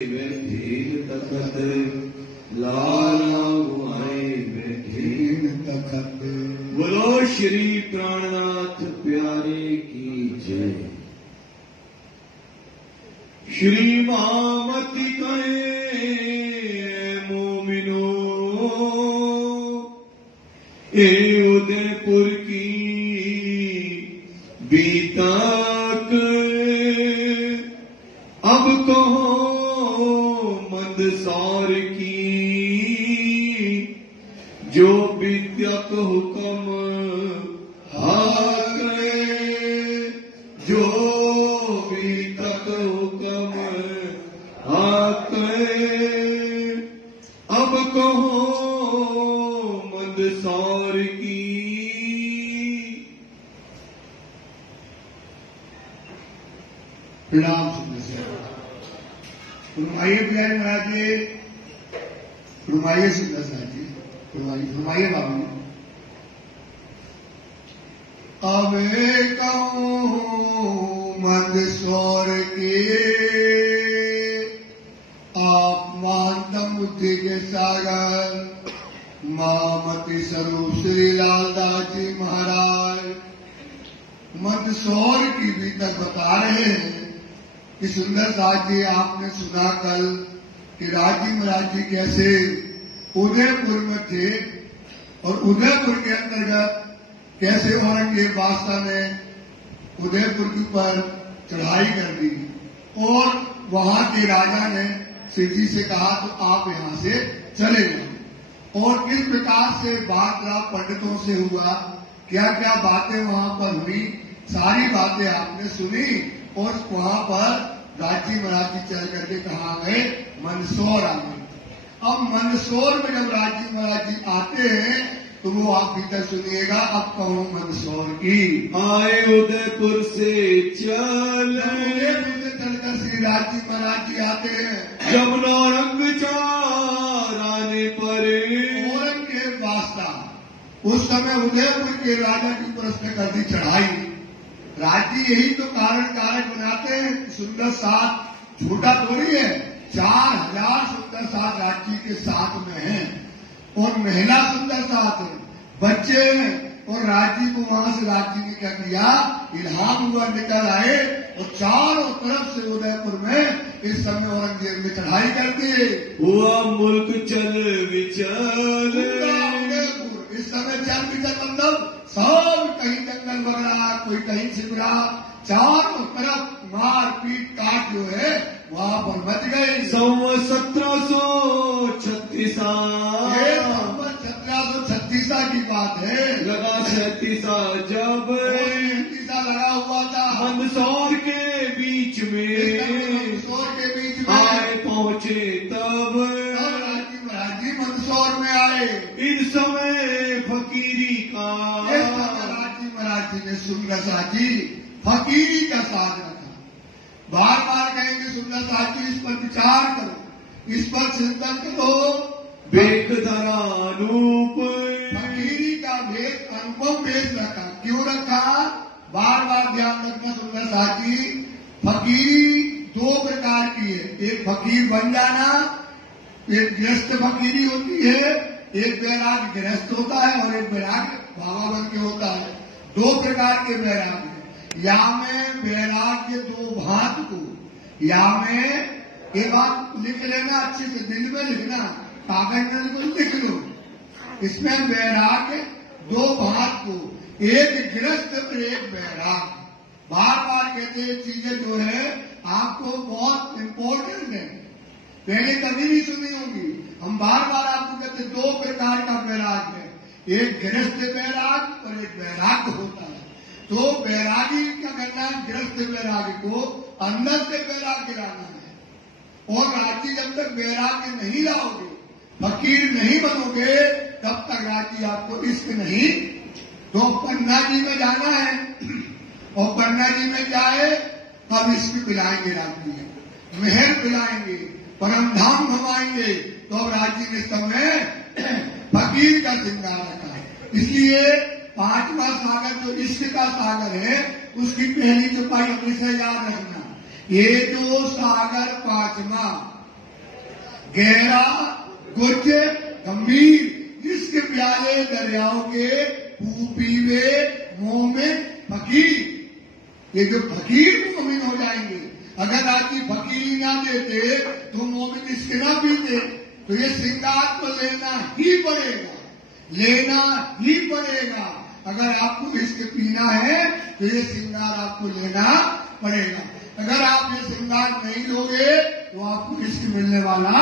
भेद तखत लाला गुआए भेद तखत। बोलो श्री प्राणनाथ प्यारे की जय। श्री मामति कहे मोमिनो ए उदयपुर की बीतक अब कहो मंदसौर की जो विद्यक हुक्म हाकरे, जो विद्यक हुक्म हाकरे। अब कहो मंदसौर की। प्रणाम फरमाइए प्यारे महाराज जी, फरमाइए सुंदर साहब जी, फरमाइए बाबू। अब कहूँ मंदसौर के आप मानतम बुद्धि के सागर मामती स्वरूप श्री लालदास जी महाराज मंदसौर की भी तक बता रहे हैं कि सुंदर साथ जी आपने सुना कल कि राजी महाराज जी कैसे उदयपुर में थे और उदयपुर के अंतर्गत कैसे औरंगजेब बादशाह ने उदयपुर के ऊपर चढ़ाई कर दी और वहां के राजा ने सिद्धि से कहा तो आप यहां से चले जाओ। और किस प्रकार से वार्तालाप पंडितों से हुआ, क्या क्या बातें वहां पर हुई, सारी बातें आपने सुनी। और वहां पर राजी महाराज जी चल करके कहा गए मंदसौर आ गए। अब मंदसौर में जब राजी महाराज जी आते हैं तो वो आप भीतर सुनिएगा। अब कहूँ मंदसौर की। आए उदयपुर से चलकर श्री राजी महाराज जी आते हैं। जमुना रंग चार आने पर औरंगजेब बादशाह उस समय उदयपुर के राजा की ऊपर उसने कर दी चढ़ाई। राजी यही तो कारण कारक बनाते हैं। सुंदर साथ झूठा थोड़ी है। 4000 सुंदर साथ राज्य के साथ में हैं और महिला सुंदर साथ है, बच्चे हैं। और राजी को वहां से राजी ने क्या किया, इल्हाम हुआ, निकल आए और चारों तरफ से उदयपुर में इस समय औरंगजेब ने चढ़ाई कर दी। हुआ मुल्क चल विचल। उदयपुर इस समय चल विचल मतलब सब कहीं जंगल वगैरह, कोई कहीं छिपरा, चारों तरफ मार पीट काट जो है वहां पर मच गई। 1736 1736 की बात है। लगा 36 जब 36 लगा हुआ था मंदसौर के बीच में, मंदसौर के बीच में आए पहुंचे तब राजी मंदसौर में आए। इस समय फकीरी का राजी महाराज जी ने सुंदर साथी फकीरी का साथ रखा। बार बार कहेंगे सुंदर साथी इस पर विचार करो, इस पर चिंतन करो। बेख धरा रूप फकीरी का भेद अनुपम भेद रखा। क्यों रखा, बार बार ध्यान रखना सुंदर साथी। फकीरी दो प्रकार की है। एक फकीर बन जाना, एक गृहस्थ फकीरी होती है। एक बैराग गृहस्थ होता है और एक बैराग बाबा बन के होता है। दो प्रकार के बैराग हैं। या में वैराग्य दो भांत को, या में एक बात लिख लेना अच्छे से, दिल में लिखना, कागज में लिख लो। इसमें वैराग्य दो भांत को, एक गृहस्थ और एक वैराग। बार बार कहते हैं चीजें जो है आपको बहुत इम्पोर्टेंट है, पहले कभी नहीं सुनी होगी। हम बार बार आपको कहते दो प्रकार का वैराग है, एक गृहस्थ वैराग और एक वैराग्य होता है। तो वैरागी क्या करना है, गृहस्थ वैराग्य को अंदर से वैराग्य लाना है। और राजी जब तक वैराग्य नहीं लाओगे, फकीर नहीं बनोगे, तब तक राजी आपको इश्क नहीं। तो पन्ना जी में जाना है और पन्ना जी में क्या है, अब इश्क पिलाएंगे राजी है, मेहर पिलाएंगे, परमधाम घुमाएंगे। तो अब राजी ने समय फकीर का श्रृंगार रखा है। इसलिए 5वां सागर जो इश्क का सागर है, उसकी पहली चौपाई हमेशा याद रखना। ये जो सागर 5वां गहरा गुज गंभीर, जिसके प्याले दरियाओं के पीवे मुंह में फकीर। ये जो फकीर मोमिन हो जाएंगे, अगर राजी फकीर ना देते तो मोमिन इसके ना पीते, तो ये श्रृंगार तो लेना ही पड़ेगा, लेना ही पड़ेगा। अगर आपको इसके पीना है तो ये श्रृंगार आपको लेना पड़ेगा। अगर आप ये श्रृंगार नहीं लोगे तो आपको इसकी मिलने वाला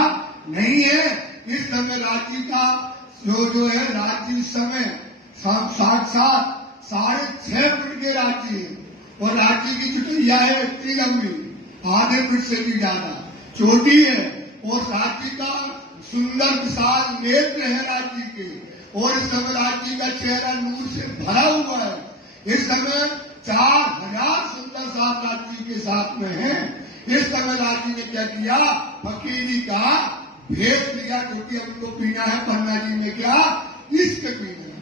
नहीं है। इस समय रांची का जो है, रांची इस समय 6:30 फुट के रांची है, और रांची की चुटिया है इतनी लंबी, आधे फुट से भी ज्यादा छोटी है, और रांची का सुंदर विशाल नेत्र है रांची के, और इस समय रांची का चेहरा नूर से भरा हुआ है। इस समय 4000 सुंदर साथ रांची के साथ में है। इस समय रांची ने क्या किया, फकीरी का भेद लिया, क्योंकि हमको पीना है पन्ना जी में क्या, इश्क पीना है,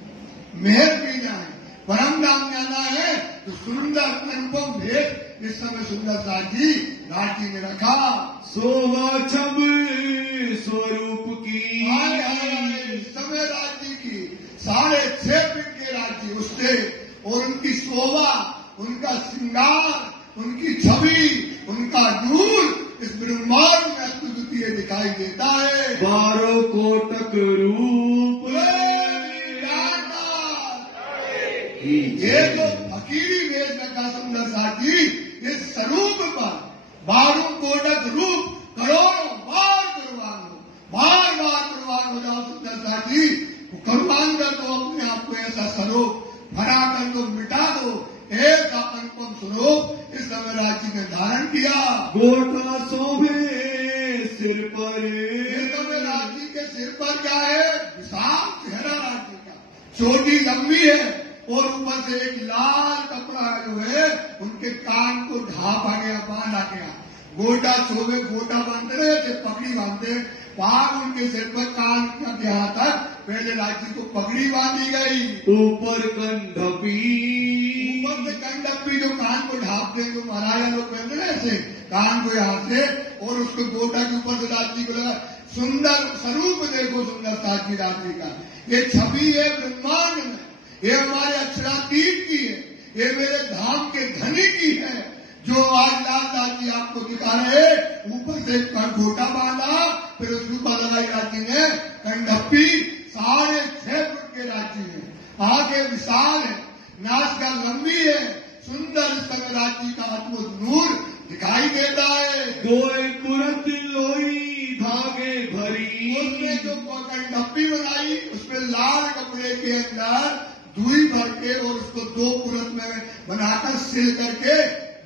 मेहर पीना है, परम नाम जाना है। तो सुंदर अनुपम भेद इस समय सुंदर साथ जी रांची ने रखा। शोभा छब स्वरूप की, समय राज्य की 6.5 फीट के राज्य उससे, और उनकी शोभा, उनका श्रृंगार, उनकी छवि, उनका नूर इस ब्रह्मांड में अद्वितीय दिखाई देता है। 12 कोटक रूप ये जो फकीरी वेश रखा सुंदर साथी, इस स्वरूप पर 12 कोटक रूप करोड़ों बार कुर्बान हो, बार बार कुर्बान हो जाओ सुंदर साथी, कुर्बान कर दो अपने आप को, ऐसा स्वरूप भरा कर दो, मिटा दो, एक अनुपम स्वरूप इस समय राज्य ने धारण किया। गोटा शोभे सिर पर, इस समय राज्य के सिर पर क्या है, विशाल चेहरा राज्य का, छोटी लंबी है, और ऊपर से एक लाल कपड़ा जो है उनके कान को ढापा गया, बांधा गया। गोटा शोभे, गोटा बांधते रहे थे, पगड़ी बांधते, पाग उनके सिर पर, कान के यहाँ तक पहले राज्य को पगड़ी बांधी गई। ऊपर कंडपी, ऊपर से कंडपी जो कान को ढापते, जो महाराजा लोग पहनते ना ऐसे कान को यहाँ से, और उसको गोटा के ऊपर से राज्य को लगा। सुंदर स्वरूप देखो सुंदर साथी राज्य का, ये छवि है ब्रह्मांड में, ये हमारे अक्षरातीत की है, ये मेरे धाम के धनी की है, जो आज लाल राज्य आपको दिखा रहे। ऊपर से गोटा बांधा, फिर उसके ऊपर लगाई राज्य ने कंडप्पी, 6.5 फुट के राज्य है, आगे विशाल है, नासिका लंबी है, सुंदर इस समय राज्य का अद्भुत नूर दिखाई देता है। 2 कुरत लोई धागे भरी, उसने जो कंडप्पी बनाई, उसमें लाल कपड़े के अंदर दूरी भर के, और उसको 2 कुरत में बनाकर सिल करके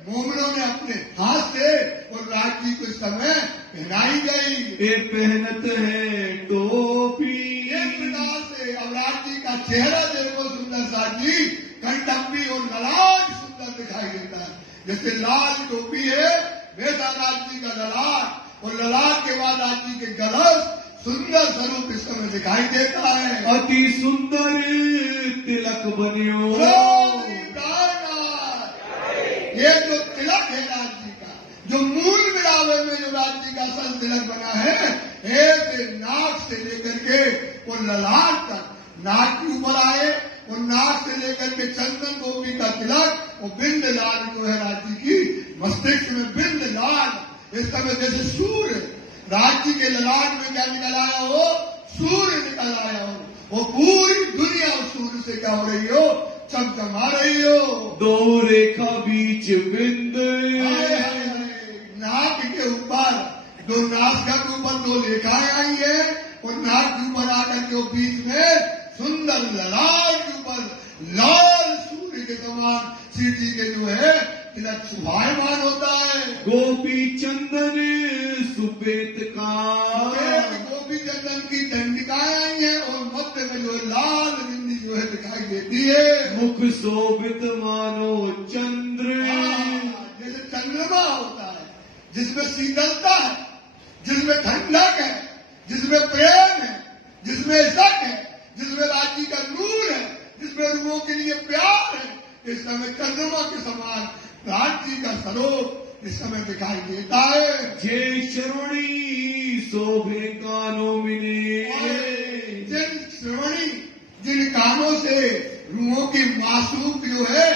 मोमिनों ने अपने हाथ से और राज्य को इस समय पहनाई गई। ये पहनत है टोपी, एक प्रकार से अब राज्य का चेहरा देखो सुंदर साथी, कंडप्पी और ललाट सुंदर दिखाई देता है। जैसे लाल टोपी है वैसा राज्य का ललाट, और ललाट के बाद राज्य के गलस सुंदर स्वरूप इस समय दिखाई देता है। अति सुंदर तिलक बनियो, ये जो तिलक है राज्य का, जो मूल मिलावे में जो राज्य का असल तिलक बना है, ऐसे नाक से लेकर के और ललाट तक, नाक के ऊपर आए और नाक से लेकर के चंदन गोपी का तिलक, और बिंद लाल जो है राज्य की मस्तिष्क में बिंद लाल, इस समय जैसे सूर्य राज्य के ललाट में क्या निकल आया हो, सूर्य निकल आया हो, वो पूरी दुनिया उस सूर्य से क्या हो रही हो, चमचमा रही हो। 2 रेखा बीच बिंद, नाक के ऊपर, 2 नासिका के ऊपर 2 रेखाएं आई है, और नाक के ऊपर आकर के बीच में सुंदर ललाट के ऊपर लाल सूर्य के समान सीधी के जो है तिलक सुभायमान होता है। गोपी चंदन सुपेत का, गोपी चंदन की दंडिकाएं आई है, और मध्य में जो है लाल बिंदी जो है दिखाई देती है। मुख शोभित मानो चंद्र, जैसे चंद्रमा होता है, जिसमें शीतलता है, जिसमें ठंडक है, जिसमें प्रेम है, जिसमें शक है, जिसमें राज्य का नूर है, जिसमें रूहों के लिए प्यार है, इस समय चंद्रमा के समान राज्य का स्वरूप इस समय दिखाई देता है। जय शरुणी शोभे कानों मिले। जिन श्रवणी, जिन कानों से रूहों की मासूक जो है,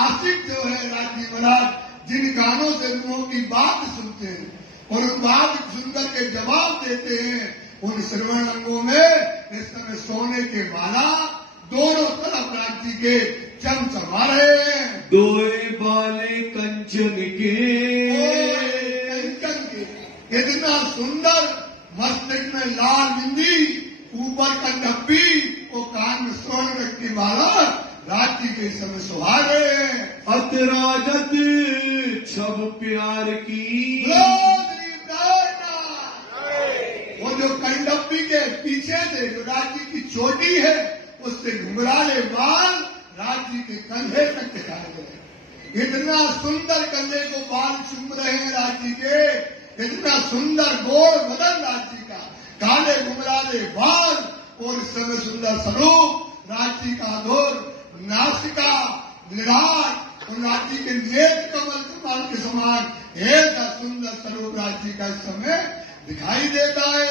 आशिक जो है राजी महाराज, जिन कानों से रूहों की बात सुनते हैं और उन बात सुनकर के जवाब देते हैं, उन श्रवण अंगों में इस समय सोने के माला दोनों तरफ राज्य के चमचमा रहे हैं। दोए बाले कंचन के, कंचन के, इतना सुंदर, मस्तक में लाल बिंदी, ऊपर का डब्बी और कान में स्वर्ण की माला राज्य के समय सुहा रहे हैं। अतराजत छब प्यार की, वो जो कंडप्पी के पीछे से जो राज्य की चोटी है, उससे घुंघराले बाल राज्य के कंधे तक दिखाए गए। इतना सुंदर कंधे को बाल चूम रहे हैं राज्य के, इतना सुंदर गोर बदन राज्य का, काले घुंघराले बाल और इस समय सुंदर स्वरूप राज्य का अधोर नासिका निराट और राज्य के नेत्र कमल के समान ऐसा सुंदर स्वरूप राज्य का इस समय दिखाई देता है।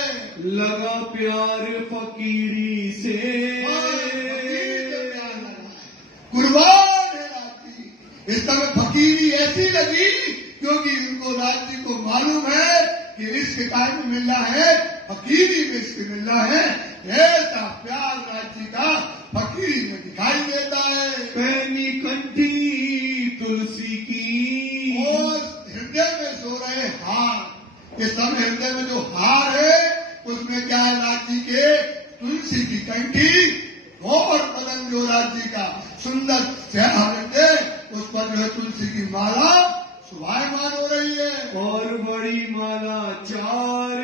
लगा प्यार फकीरी से, कुर्बान है राज्य। इस समय फकीरी ऐसी लगी क्योंकि उनको राज्य को मालूम है कि इसके कारण मिलना है, फकीरी में इसके मिलना है। ऐसा प्यार राज्य का फकीरी में दिखाई देता है। पहनी कंठी तुलसी की, और हृदय में सो रहे हार, इस समय हृदय में जो हार है उसमें क्या है राज्य के तुलसी की कंठी और पलंग जो राज्य का सुंदर चेहरा हृदय, उस पर जो है तुलसी की माला सुभायमान हो रही है। और बड़ी माला चार,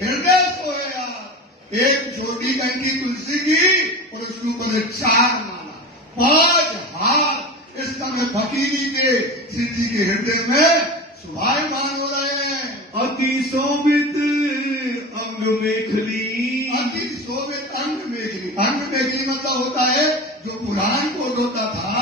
हृदय सोया, एक छोटी कंठी तुलसी की और उसके ऊपर 4 माला, 5 हार इस समय फकीरी के श्री जी के हृदय में सुभायमान हो रहे हैं। अति शोभित अंग मेखली, अति शोभित अंग मेखली। अंग मेखली मतलब होता है जो पुराण कोट होता था,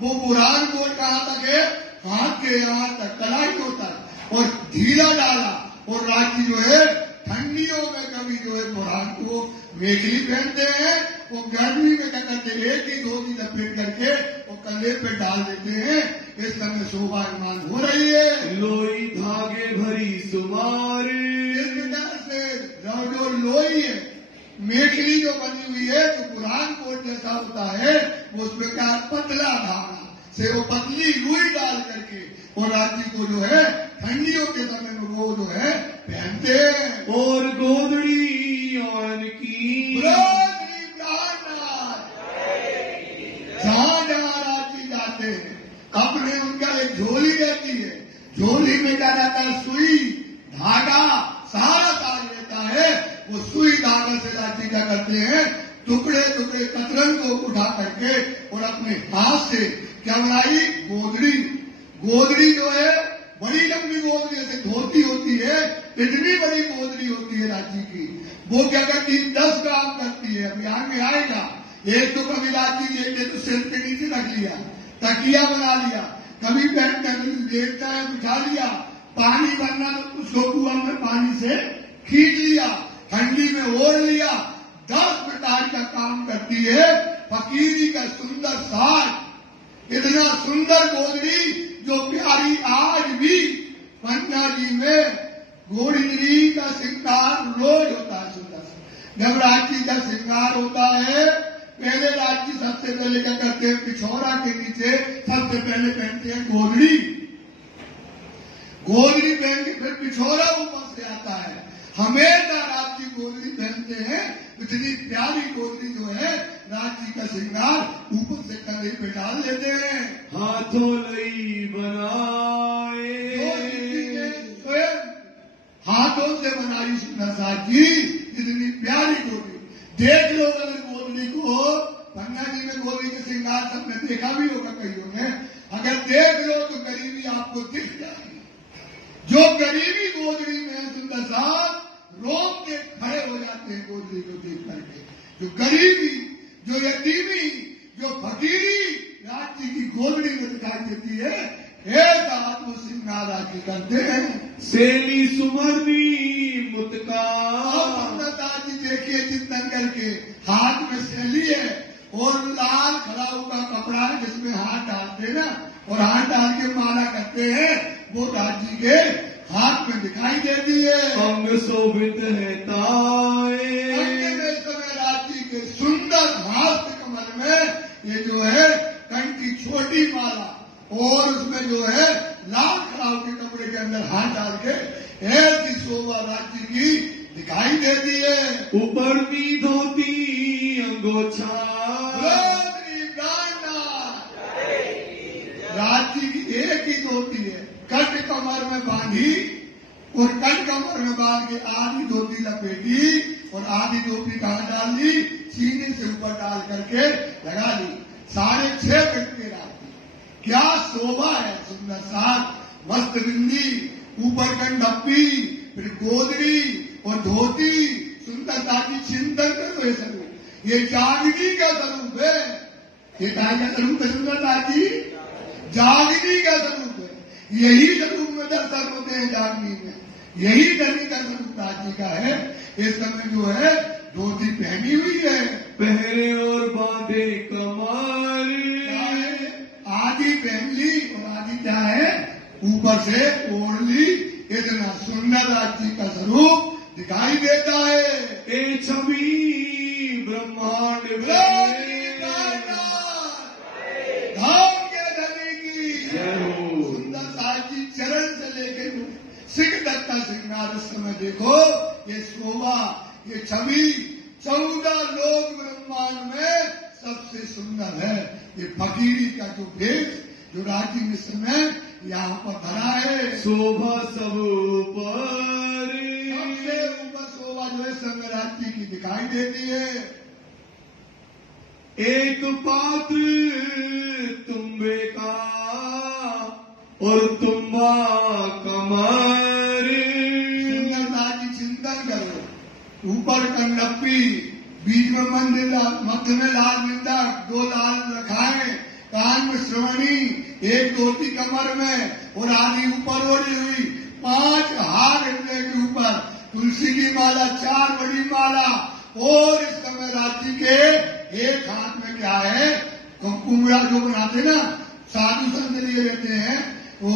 वो पुराण कोट कहाँ तक है, हाथ के यहाँ तक कलाई होता है, और ढीला डाला और राखी जो है ठंडियों में कभी जो है पुराण को मेखली पहनते हैं, वो गर्मी में क्या करते हैं, एक ही धोती लपेट करके वो कंधे पे डाल देते हैं। इस समय शोभायमान हो रही है। लोई धागे भरी सुमार, इस प्रकार से जो लोई है, मेखली जो बनी हुई है, जो पुराण कोट जैसा होता है, वो उसमें क्या पतला धागा से वो पतली रुई डाल करके और राज्य को जो है ठंडियों के समय में वो जो है पहनते हैं। और गोदड़ी आन की, जहाँ जहाँ राज्य जाते हैं अपने उनका एक झोली रहती है, झोली में क्या रहता है, सुई धागा सारा साज रहता है। वो सुई धागा से राज्य क्या करते हैं, टुकड़े टुकड़े कतरन को उठा करके और अपने हाथ से क्या बनाई, गोदड़ी। गोदड़ी जो है बड़ी लंबी गोदड़ी, जैसे धोती होती है इतनी बड़ी गोदड़ी होती है राज्य की। वो क्या करती है, 10 काम करती है। अभी आगे आएगा, एक तो कभी राज्य लेते तो सिर के नीचे रख लिया, तकिया बना लिया, कभी बैठ कर देखता है बिठा लिया, पानी भरना तो उसको कुआं में पानी से खींच लिया, ठंडी में ओढ़ लिया। 10 प्रकार का काम करती है फकीरी का सुंदर साज। इतना सुंदर गोदड़ी जो प्यारी आज भी पन्ना जी में गोदड़ी का श्रृंगार रोज होता है सुंदर सा। जब राज्य का श्रृंगार होता है, पहले राज्य सबसे पहले क्या करते हैं, पिछौरा के नीचे सबसे पहले पहनते हैं गोदड़ी। गोदड़ी पहन के फिर पिछौरा ऊपर से आता है। हमेशा राज्य गोदड़ी पहनते हैं। इतनी प्यारी गोदड़ी जो है राज्य का श्रृंगार ऊपर से कंधे पे डाल देते हैं। हाथों लई बनाए, स्वयं हाथों से बनाई सुंदर साजी, इतनी प्यारी गोदड़ी। देख लो अगर गोदड़ी को, पन्ना जी में गोदड़ी के श्रृंगार सबने देखा भी होगा कईयों ने, अगर देख लो तो गरीबी आपको दिख जाएगी। जो गरीबी गोदड़ी में सुंदर साज रोक के खड़े हो जाते हैं गोदड़ी को देख करके। जो गरीबी, जो यतीमी, जो फकीरी राज्य की गोदड़ी में दिखाई देती है, एक आत्म श्रृंगार प्रकार राज्य करते हैं। सेली सुमरनी मुतका। सुंदरदास जी देखिए चिंतन करके, हाथ में शैली है और लाल खड़ाऊ का कपड़ा है जिसमें हाथ डालते हैं ना, और हाथ डाल के माला करते हैं, वो दास जी के हाथ में दिखाई देती है। अंग शोभित है ताए। अंग में समय दास जी के सुंदर हाथ कमल में ये जो है कंठ की छोटी माला, और उसमें जो है लाल खड़ाऊ के कपड़े के अंदर हाथ डाल के ऐसी शोभा राज्य की दिखाई देती है। ऊपर की धोती अंगोछा। राज्य की एक ही धोती है, कट कमर में बांधी और कट कमर में बांध के आधी धोती लपेटी और आधी धोती कहाँ डाल दी, सीने से ऊपर डाल करके लगा ली। 6.5 फीट के राज्य, क्या शोभा है। सुंदर साथ मस्त बिंदी, ऊपर कंडप्पी, फिर गोदरी और धोती। सुंदर साथी चिंतन करो ये स्वरूप, ये जागनी का स्वरूप है। ये काय का स्वरूप है सुंदर साथी, जागनी का स्वरूप है। यही स्वरूप में दर्शन होते हैं जागनी में, यही धरनी का स्वरूप राज्य का है। इस समय जो है धोती पहनी हुई है, पहरे और बांधे कमर। आधी पहन ली और आधी क्या है ऊपर से ओढ़ ली। इतना सुंदर राज्य का स्वरूप दिखाई देता है। ए छवि ब्रह्मांड धाम के धनी की जय हो। सुंदर साजी चरण से लेके सिंह तक का श्रृंगार। इस समय देखो ये शोभा, ये छवि 14 लोक ब्रह्मांड में सबसे सुंदर है। ये फकीरी का जो भेष जो राज्य में समय यहाँ पर धरा है, शोभा सब ऊपर। सबसे ऊपर शोभा जो है संग राज्य की दिखाई देती है। एक पात्र तुम्बे का और तुम्बा कमर। सुंदरदास जी चिंतन करो, ऊपर कंडप्पी, बीच में मंदिर, मध्य में लाल बिंदा, 2 लाल रखाए, कान में श्रवणी, एक धोती कमर में और आधी ऊपर ओढ़ी हुई, 5 हार हृदय के ऊपर, तुलसी की माला, 4 बड़ी माला। और इस समय राज्य के एक हाथ में क्या है, कुमड़ा जो बनाते ना साधु संत लिए रहते हैं, वो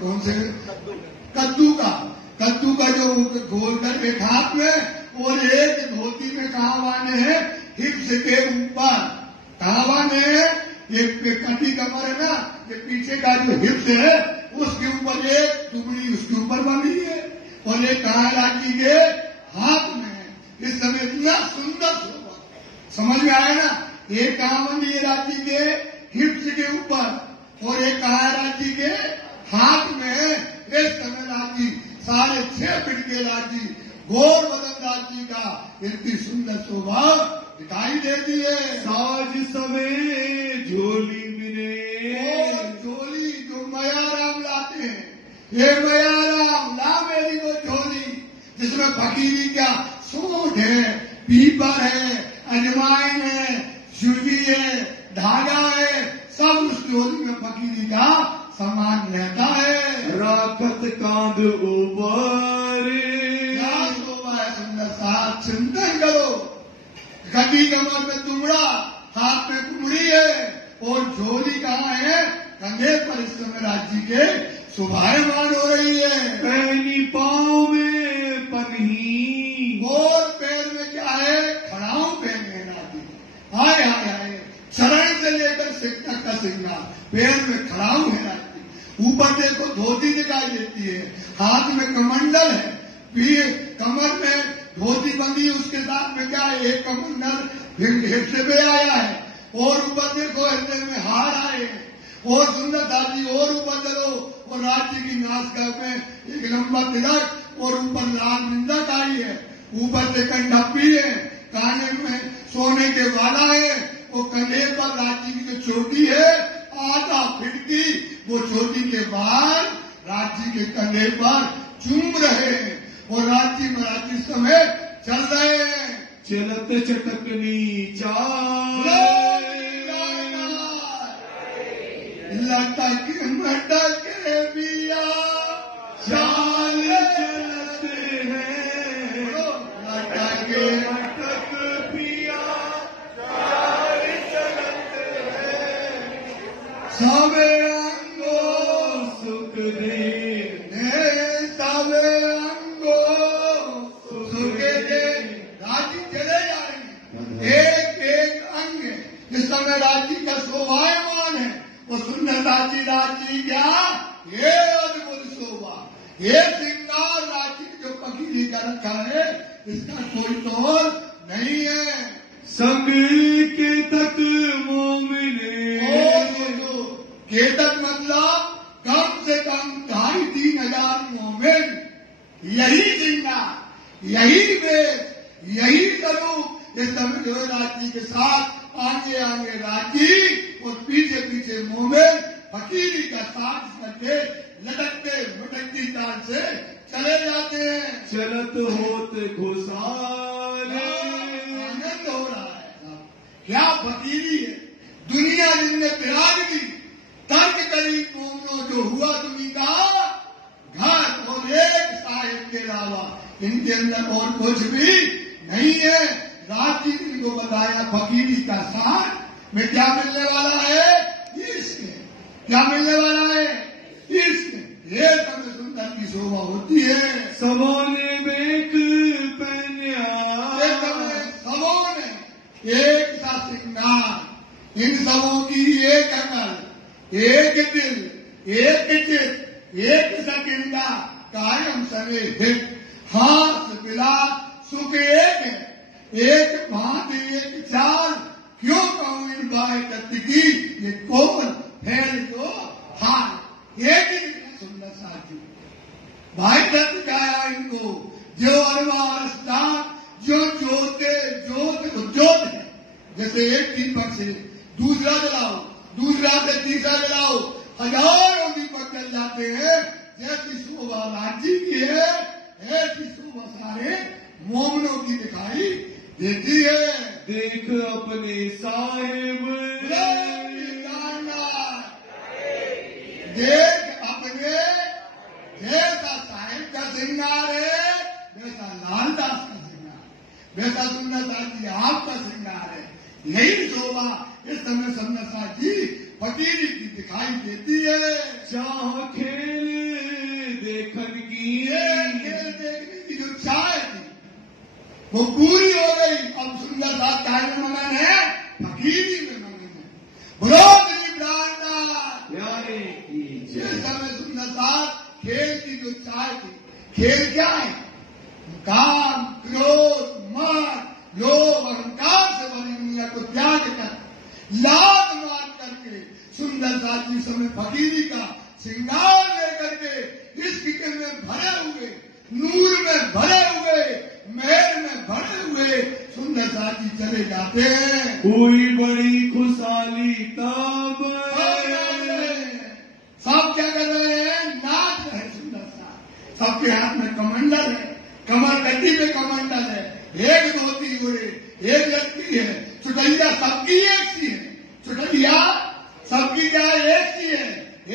कौन से कद्दू का जो घोल कर एक हाथ में और एक धोती में कहा बांधे हैं, हिप्स के ऊपर कहा बांधे हैं। ये कटी कमर है ना, ये पीछे का जो हिप्स है उसके ऊपर एक टुकड़ी उसके ऊपर बंधी है और एक कहा राज्य के हाथ में है। इस समय इतना सुंदर शोभा समझ में आया ना। एक कहा बंधी है राज्य के हिप्स के ऊपर और एक कहा राज्य के हाथ में है। इस समय राज्य 6.5 फीट के राज्य घोर बदन राज्य का इतनी सुंदर शोभा दिखाई देती है। साज सवे झोली मिले। और झोली जो मया राम लाते हैं, ये मया राम ला मेरी वो झोली जिसमें फकीरी का सोंठ है, पीपर है, अजवाइन है, सुरभी है, धागा है, सब उस झोली में फकीरी का सामान रहता है। राखत कांध ऊपर। क्या शोभा है सुंदर साथ चिंतन करो। गदी कमर में तुमड़ा, हाथ में कुमड़ी है और झोली कहाँ है, कंधे पर। इस समय राज्य के शोभायमान हो रही है। पहली पाँव में पन्ही और पैर में क्या है, खड़ाऊ पहने हैं राज्य। हाय हाय हाय, चरण से लेकर सिर तक का श्रृंगार, पैर में खड़ाऊ है राज्य। ऊपर देखो धोती दिखाई देती है, हाथ में कमंडल है, कमर में धोती बंधी, उसके साथ में क्या है, एक कमंडल हिस्से पे आया है। और ऊपर देखो हृदय में हार आए हैं। और सुंदर दादी और ऊपर चलो और राज्य की नासिका में एक लंबा तिलक और ऊपर लाल बिंदक आई है। ऊपर से कंडप्पी है, काने में सोने के वाला है, वो कंधे पर राज्य की जो चोटी है आधा फीट की, वो चोटी के बाद राज्य के कंधे पर चूम रहे हैं और राज्य में राज्य समय चल रहे हैं। चलत चटकनी चाल। लटक मटक पिया चाल चलते हैं लटक के मटक पिया चाल चलते हैं सबे अंगो सुख दे सबे अंगो सुख दे। राजी चले जा रहे हैं, एक एक अंग इस समय राजी का शोभायमान है। वो सुंदर राजी क्या, ये अद्भुत शोभा, ये श्रृंगार राजी जो पकीरी का रखा है, इसका कोई तोड़ नहीं है। संग के तक मोमिने केतक मतलब कम से कम 2,500 मोमिन, यही श्रृंगार, यही वेश, यही स्वरूप इस समय जो राजी के साथ आगे आगे राजी और पीछे पीछे मोमिन फकीरी का साथ करके लटकते मुटकती ताल से चले जाते हैं। चलत होते घुसाले आनंद हो रहा है। क्या फकीरी है, दुनिया जिनने त्याग दी, तर्क करी मोमनो जो हुआ तुम्हें का घर और एक साहिब के अलावा इनके अंदर और कुछ भी नहीं है। राजी ने इनको बताया फकीरी का साथ में क्या मिलने वाला है, इश्क। क्या मिलने वाला है, इश्क। ये समय सुंदर की शोभा होती है। सबोने बेक पहनिया सबों ने एक सा श्रृंगार, इन सबों की एक अकल, एक दिल, एक चित, एक सकिंदा कायम सने हित, हाथ पिला सुख एक है, एक भांति एक चाल, क्यों कहूं इन बाय कत्ती की ये कौन फैल जो हाल। एक ही सुंदर साथी भाई दत्त गाया इनको, जो अरवा जो जोते जोत है, जैसे एक दीपक से दूसरा जलाओ, दूसरा से तीसरा जलाओ, हजारों दीपक जल जाते हैं। जैसी शोभा राजी की है, ऐसी शोभा सारे मोमनों की दिखाई देती है। देख अपने साहिब देख अपने जैसा साहिब का श्रृंगार है, वैसा लालदास का श्रृंगार, वैसा सुंदर साथी आपका श्रृंगार है। यही शोभा इस समय सुंदर साथी फकीरी की दिखाई देती है। चाह खेल देखन की, खेल देखने की जो चाह थी वो पूरी हो गई। अब सुंदर साथ चाय में मगन है, फकीरी में मगन है। बोलो गरीब जिस समय सुंदर साथ खेल की जो चाह थी, खेल क्या है, काम क्रोध मद लोभ अहंकार से भरी दुनिया को त्याग कर लात मार करके सुंदर साथी समय फकीरी का श्रृंगार लेकर के इस फिक्र में भरे हुए, नूर में भरे हुए, महल में भरे हुए सुंदर साथी चले जाते हैं। कोई बड़ी खुशहाली तब सब क्या कर रहे हैं, नाच रहे सुंदर साथ। सबके हाथ में कमंडल है, कमर गड्डी में कमंडल है, एक धोती हुए, एक लड़की है, चुटैया सबकी एक सी है, चुटैया सबकी क्या एक सी है,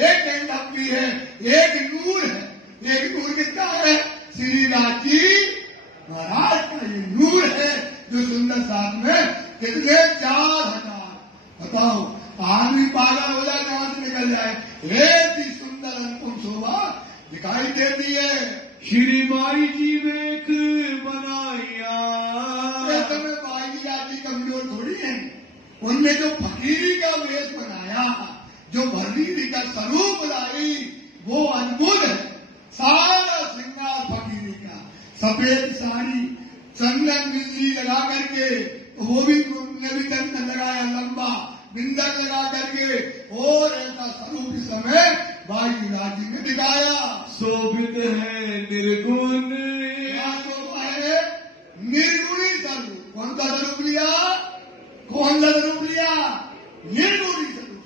एक गंडपी है, एक नूर है। एक नूर कितना है, श्री राजी महाराज का ये नूर है जो सुंदर साथ में कितने 4,000। बताओ आदमी पागल हो जाए, कहां से निकल जाए, ऐसी सुंदर अनुपम शोभा दिखाई देती है। श्री बाई जी वेख बनाया, समय बाई जी आदि कमजोर थोड़ी है, उनने जो फकीरी का वेश बनाया, जो भरनीरी का स्वरूप लाई, वो अद्भुत है। सारा श्रृंगार फकीरी का, सफेद साड़ी, चंदन बिजली लगा करके, वो भी चंदन लगाया लंबा, बिंदक लगा करके, और ऐसा स्वरूप इस समय बाई राजी ने दिखाया। शोभित है निर्गुण, क्या शोभा है, निर्गुणी स्वरूप। कौन सा स्वरूप लिया, कौन सा स्वरूप लिया, निर्गुणी स्वरूप।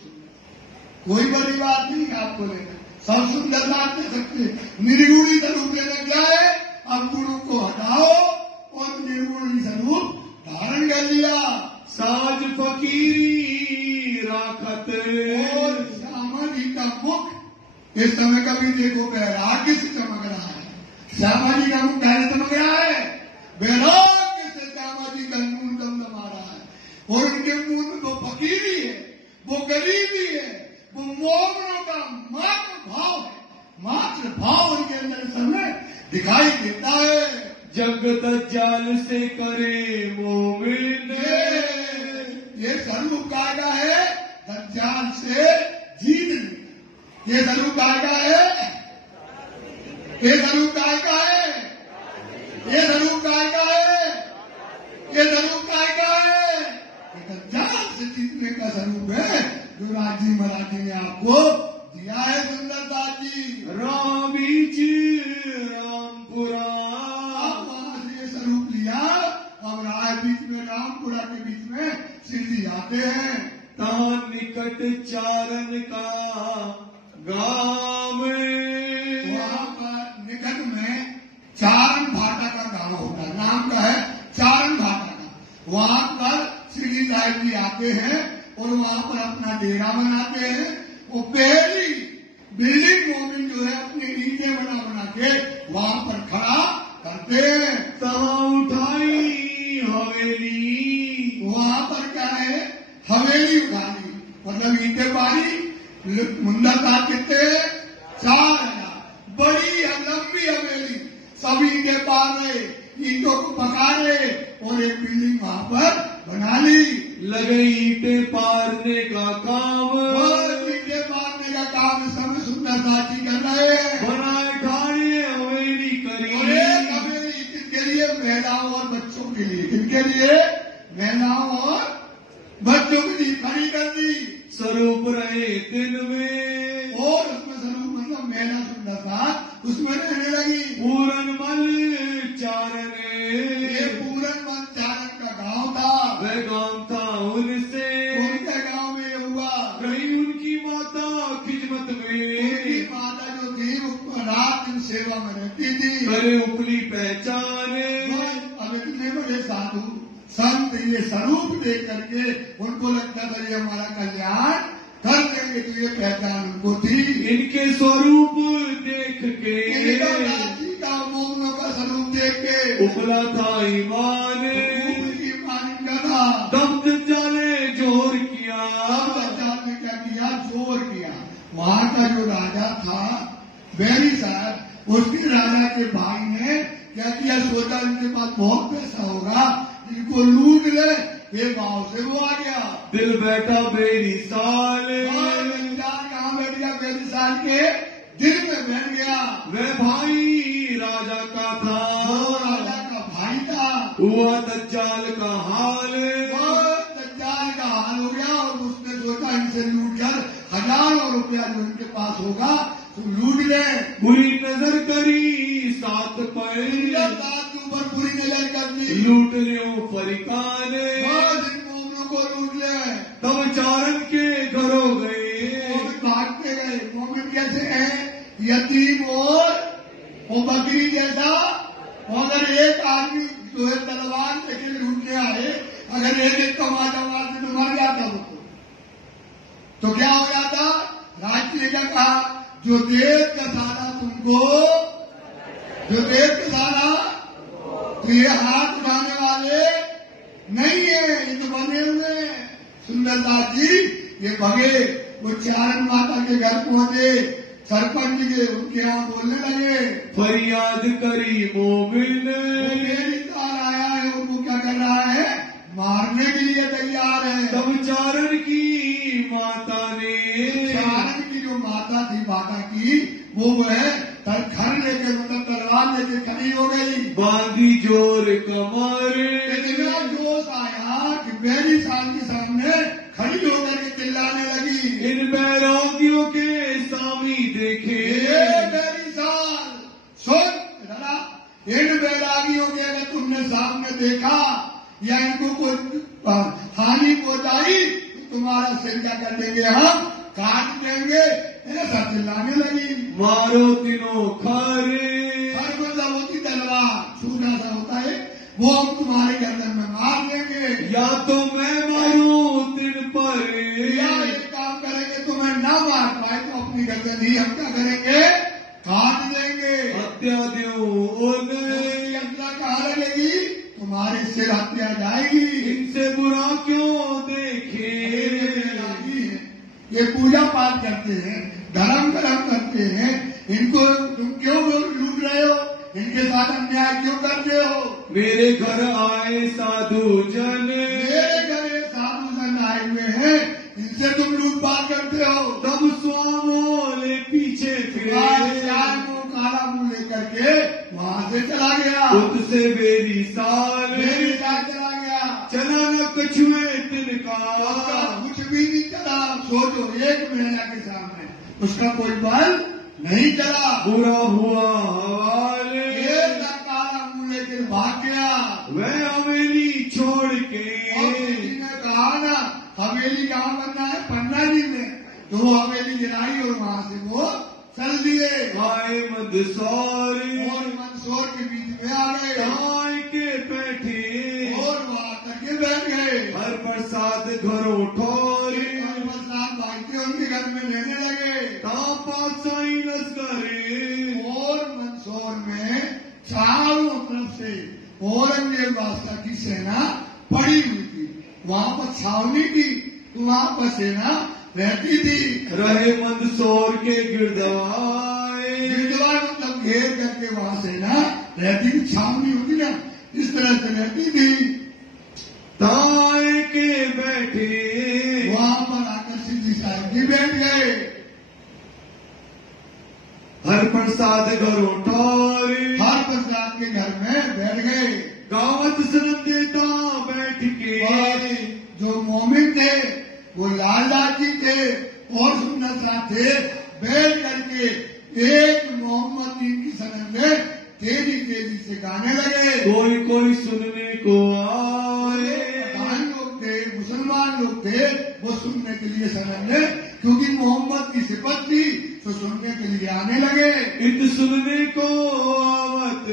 कोई बड़ी बात नहीं आपको लेना, सब सुंदर बात ले सकते। निर्गुणी स्वरूप लेना क्या है, अब गुणों को हटाओ और निर्गुणी स्वरूप धारण कर लिया। साज फकीरी राखत, और श्यामा जी का मुख इस समय कभी देखो वैराग्य से चमक रहा है। श्यामा जी का मुख कैसे चमक रहा है? वैराग्य से श्यामा जी का मुंह दमदमा रहा है। और उनके मुंह में वो फकीरी है, वो गरीबी है, वो मोमनों का मात्र भाव है। मात्र भाव उनके अंदर समय दिखाई देता है। जग दज्जाल से करे मोमिन, ये स्वरूप कायदा है दज्जाल से जीत। ये स्वरूप कायदा है, ये स्वरूप कायदा है, ये स्वरूप कायदा है, ये स्वरूप कायदा है। ये दज्जाल से जीतने का स्वरूप है जो राजी मराठी ने आपको दिया है। सुंदरदास जी रामी जी रामपुरा, वहां से ये स्वरूप लिया। अब राय बीच में रामपुरा के बीच में सिद्धि आते हैं। ता निकट चारण का गाँव, वहां पर निकट में चारण भाटा का गांव होता है, नाम का है चारण भाटा का। वहां पर श्री साहिब जी आते हैं और वहां पर अपना डेरा बनाते हैं। वो पहली बिल्डिंग मोमिन जो है अपनी ईंटें बना बना के वहां पर खड़ा करते हैं। तहाँ उठाई हवेली, वहां पर क्या है? हवेली उठानी, मतलब ईंटें पारी। मुंडा साहब कितने? 4000। बड़ी लंबी हवेली, सब ईंटें पार रहे, ईंटों को पका रहे और एक बिल्डिंग वहां पर बना ली। लगे ईंटें पारने का काम, ईंटें पारने का काम सब सुंदरदास जी कर रहे हैं। बनाए ठाणे हवेली करी, और एक हवेली किसके लिए? महिलाओं और बच्चों के लिए। किसके लिए? महिलाओं और बच्चों के लिए खड़ी कर दी। स्वरूप रहे दिन में, और उसमें स्वरूप मतलब महिला सुंदरदास उसमें रहने लगी। पूरन मल चारने, ये पूरन मन चारण का गांव था। वह गांव था उनसे, उनके गांव में ये हुआ। रही उनकी माता खिदमत में, उनकी माता जो थी वो रात दिन सेवा में रहती थी। करे उपली पहचाने। अब इतने बड़े साधु संत ये स्वरूप देख करके उनको लगता था ये हमारा कल्याण कर देंगे, तो ये पहचान उनको थी। इनके स्वरूप देख के, राजी का मोमनों का स्वरूप देख के उपला था ईमान, ईमान का था। दम दज्जाले जोर किया, दज्जाल ने क्या किया? जोर किया। वहां का जो राजा था बैरी साहब, उसके राजा के भाई ने क्या किया? सोचा इनके पास बहुत पैसा होगा, इनको लूट ले। ये भाव से वो आ गया। दिल बैठा बेरी साल, कहाँ बैठ गया? बेरी साल के दिल में बैठ गया। वह भाई राजा का था, वो राजा का भाई था। हुआ दज्जाल का हाल, दज्जाल का हाल हो गया और उसने सोचा इनसे लूट कर हजारों रुपया जो इनके पास होगा तो लूट ले। बुरी नजर करी सात पैर, सात के ऊपर बुरी नजर कर दी। लूट लियो फरिकाने, इन मोमिनों को लूट ले। तब चारण के घरों गए, भागते गए। मोमिन कैसे है? यतीम और वो बकरी जैसा। अगर एक आदमी जो है तलवार लेके लूटने आए, अगर एक एक को मार मारते तो मर जाता वो, तो क्या हो जाता? राज ने क्या कहा? जो देश का सारा तुमको, जो देश का सारा, तो ये हाथ उठाने वाले नहीं है, ये तो बने हुए। सुंदरदास जी ये भगे, वो चारण माता के घर पहुंचे, सरपंच के उनके यहाँ बोलने लगे। फरियाद करी मोमिन, मेरी तार आया है, उनको क्या कर रहा है? मारने के लिए तैयार है। तब चारण की माता ने, चारण की जो माता थी माता की, वो है घर लेके मतलब तलवार लेके खड़ी हो गई। बांधी जोर कमर, इतना जोश आया कि मेरी साल के सामने खड़ी होकर के चिल्लाने लगी। इन बैरागियों के स्वामी देखे, मेरी साल सुन जरा, इन बैरागियों के अगर तुमने सामने देखा या इनको कोई हानि पहुंचाई तो तुम्हारा सिर क्या कर देंगे? हम काट देंगे। ऐसा चिल्लाने लगी। मारो तीनों खारे, हर मतलब होती तलवार, सूना सा होता है, वो हम तुम्हारे गर्दन में मार देंगे। या तो मैं मारूं दिन पर, या एक काम करेंगे, तुम्हें ना मार पाए तो अपनी गर्दन ही हम क्या करेंगे? हत्या द्यों हत्या कहाँ लगेगी? तुम्हारे सिर हत्या जाएगी। इनसे बुरा क्यों देखे? ये पूजा पाठ करते हैं, धर्म कर्म करते हैं, इनको तुम क्यों लूट रहे हो? इनके साथ अन्याय क्यों करते हो? मेरे घर आए साधु जन, मेरे घर साधु जन आए हुए हैं, इनसे तुम लूटपाट करते हो। तब स्वामोले पीछे फिरे, काला मुंह लेकर के वहाँ से चला गया। उससे मेरी साल चला गया। चला न कछुए तिनका, कुछ भी नहीं चला। सोचो, एक महीना के सामने उसका कोई बल नहीं चला। बुरा हुआ हवाले, काला मुंह लेकर भाग गया। वह हवेली छोड़ के, किसी ने कहा ना हवेली कहाँ बनना है? पन्ना जी में। तो वो हवेली गिराई और वहाँ से वो चल दिए। आए मंदसौर और मंदसौर के बीच में आ गए। आए के बैठे और वहाँ करके बैठ गए। हर प्रसाद घरों ठोरे, हर प्रसाद भागते उनके घर में लेने लगे। तापा साई लश्करे, और मंदसौर में चारों तरफ से औरंगजेब बादशाह की सेना पड़ी हुई थी। वहाँ पर छावनी थी, तो वहाँ पर सेना रहती थी। रहे मंदसौर के गिरदवाए, गिरदवा मतलब घेर करके वहाँ सेना रहती थी। छावनी होती ना, इस तरह से रहती थी। ताए के बैठे वहाँ पर आकर सिद्धि साहब जी बैठ गए। हर प्रसाद घरों ठोरे, हर प्रसाद के घर में बैठ गए। गावत सनम देता बैठ के, और जो मोमिन थे वो लालदास जी थे और सुन्नत साहब थे। बैठ करके एक मोहम्मद दीन की सनम में तेजी तेजी से गाने लगे। कोई कोई सुनने को आए, प्रधान लोग थे, मुसलमान लोग थे, वो सुनने के लिए सनम में, क्योंकि मोहम्मद की सिफत थी तो सुनने के लिए आने लगे। इत सुनने को आवत,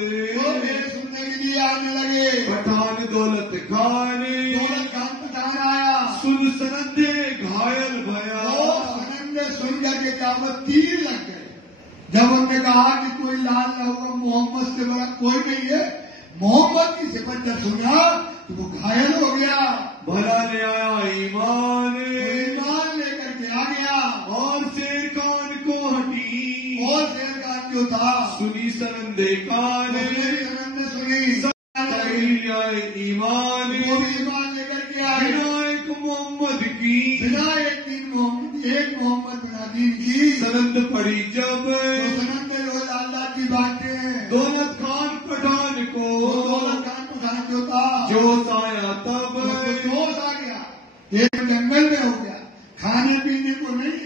सुनने के लिए आने लगे। पठान दौलत खाने, दौलत खान पठान आया। सुन सनंदे घायल भया, सनम ने सुन करके कामत तीर लग गए। जब उन्होंने कहा कि कोई लाल न होगा, मोहम्मद से बड़ा कोई नहीं है, मोहम्मद की सिफत जब सुना तो वो घायल हो गया। भला ले आया ईमान, ईमान लेकर के आ गया। और शेर खान को हटी, और शेर खान जो था सुनी सनंदे काने, सनम ने सुनी, आए ईमान, वो भी ईमान लेकर के आए। विनायक मोहम्मद की, बिना एक मोहम्मद बिना दीन की सनंद पड़ी जब, तो सनम में रोज अल्लाह की बातें। दौलत खान पठान को, दौलत खान पठान जो था जोश आया तब, जोश आ गया। एक जंगल में हो गया, खाने पीने को नहीं,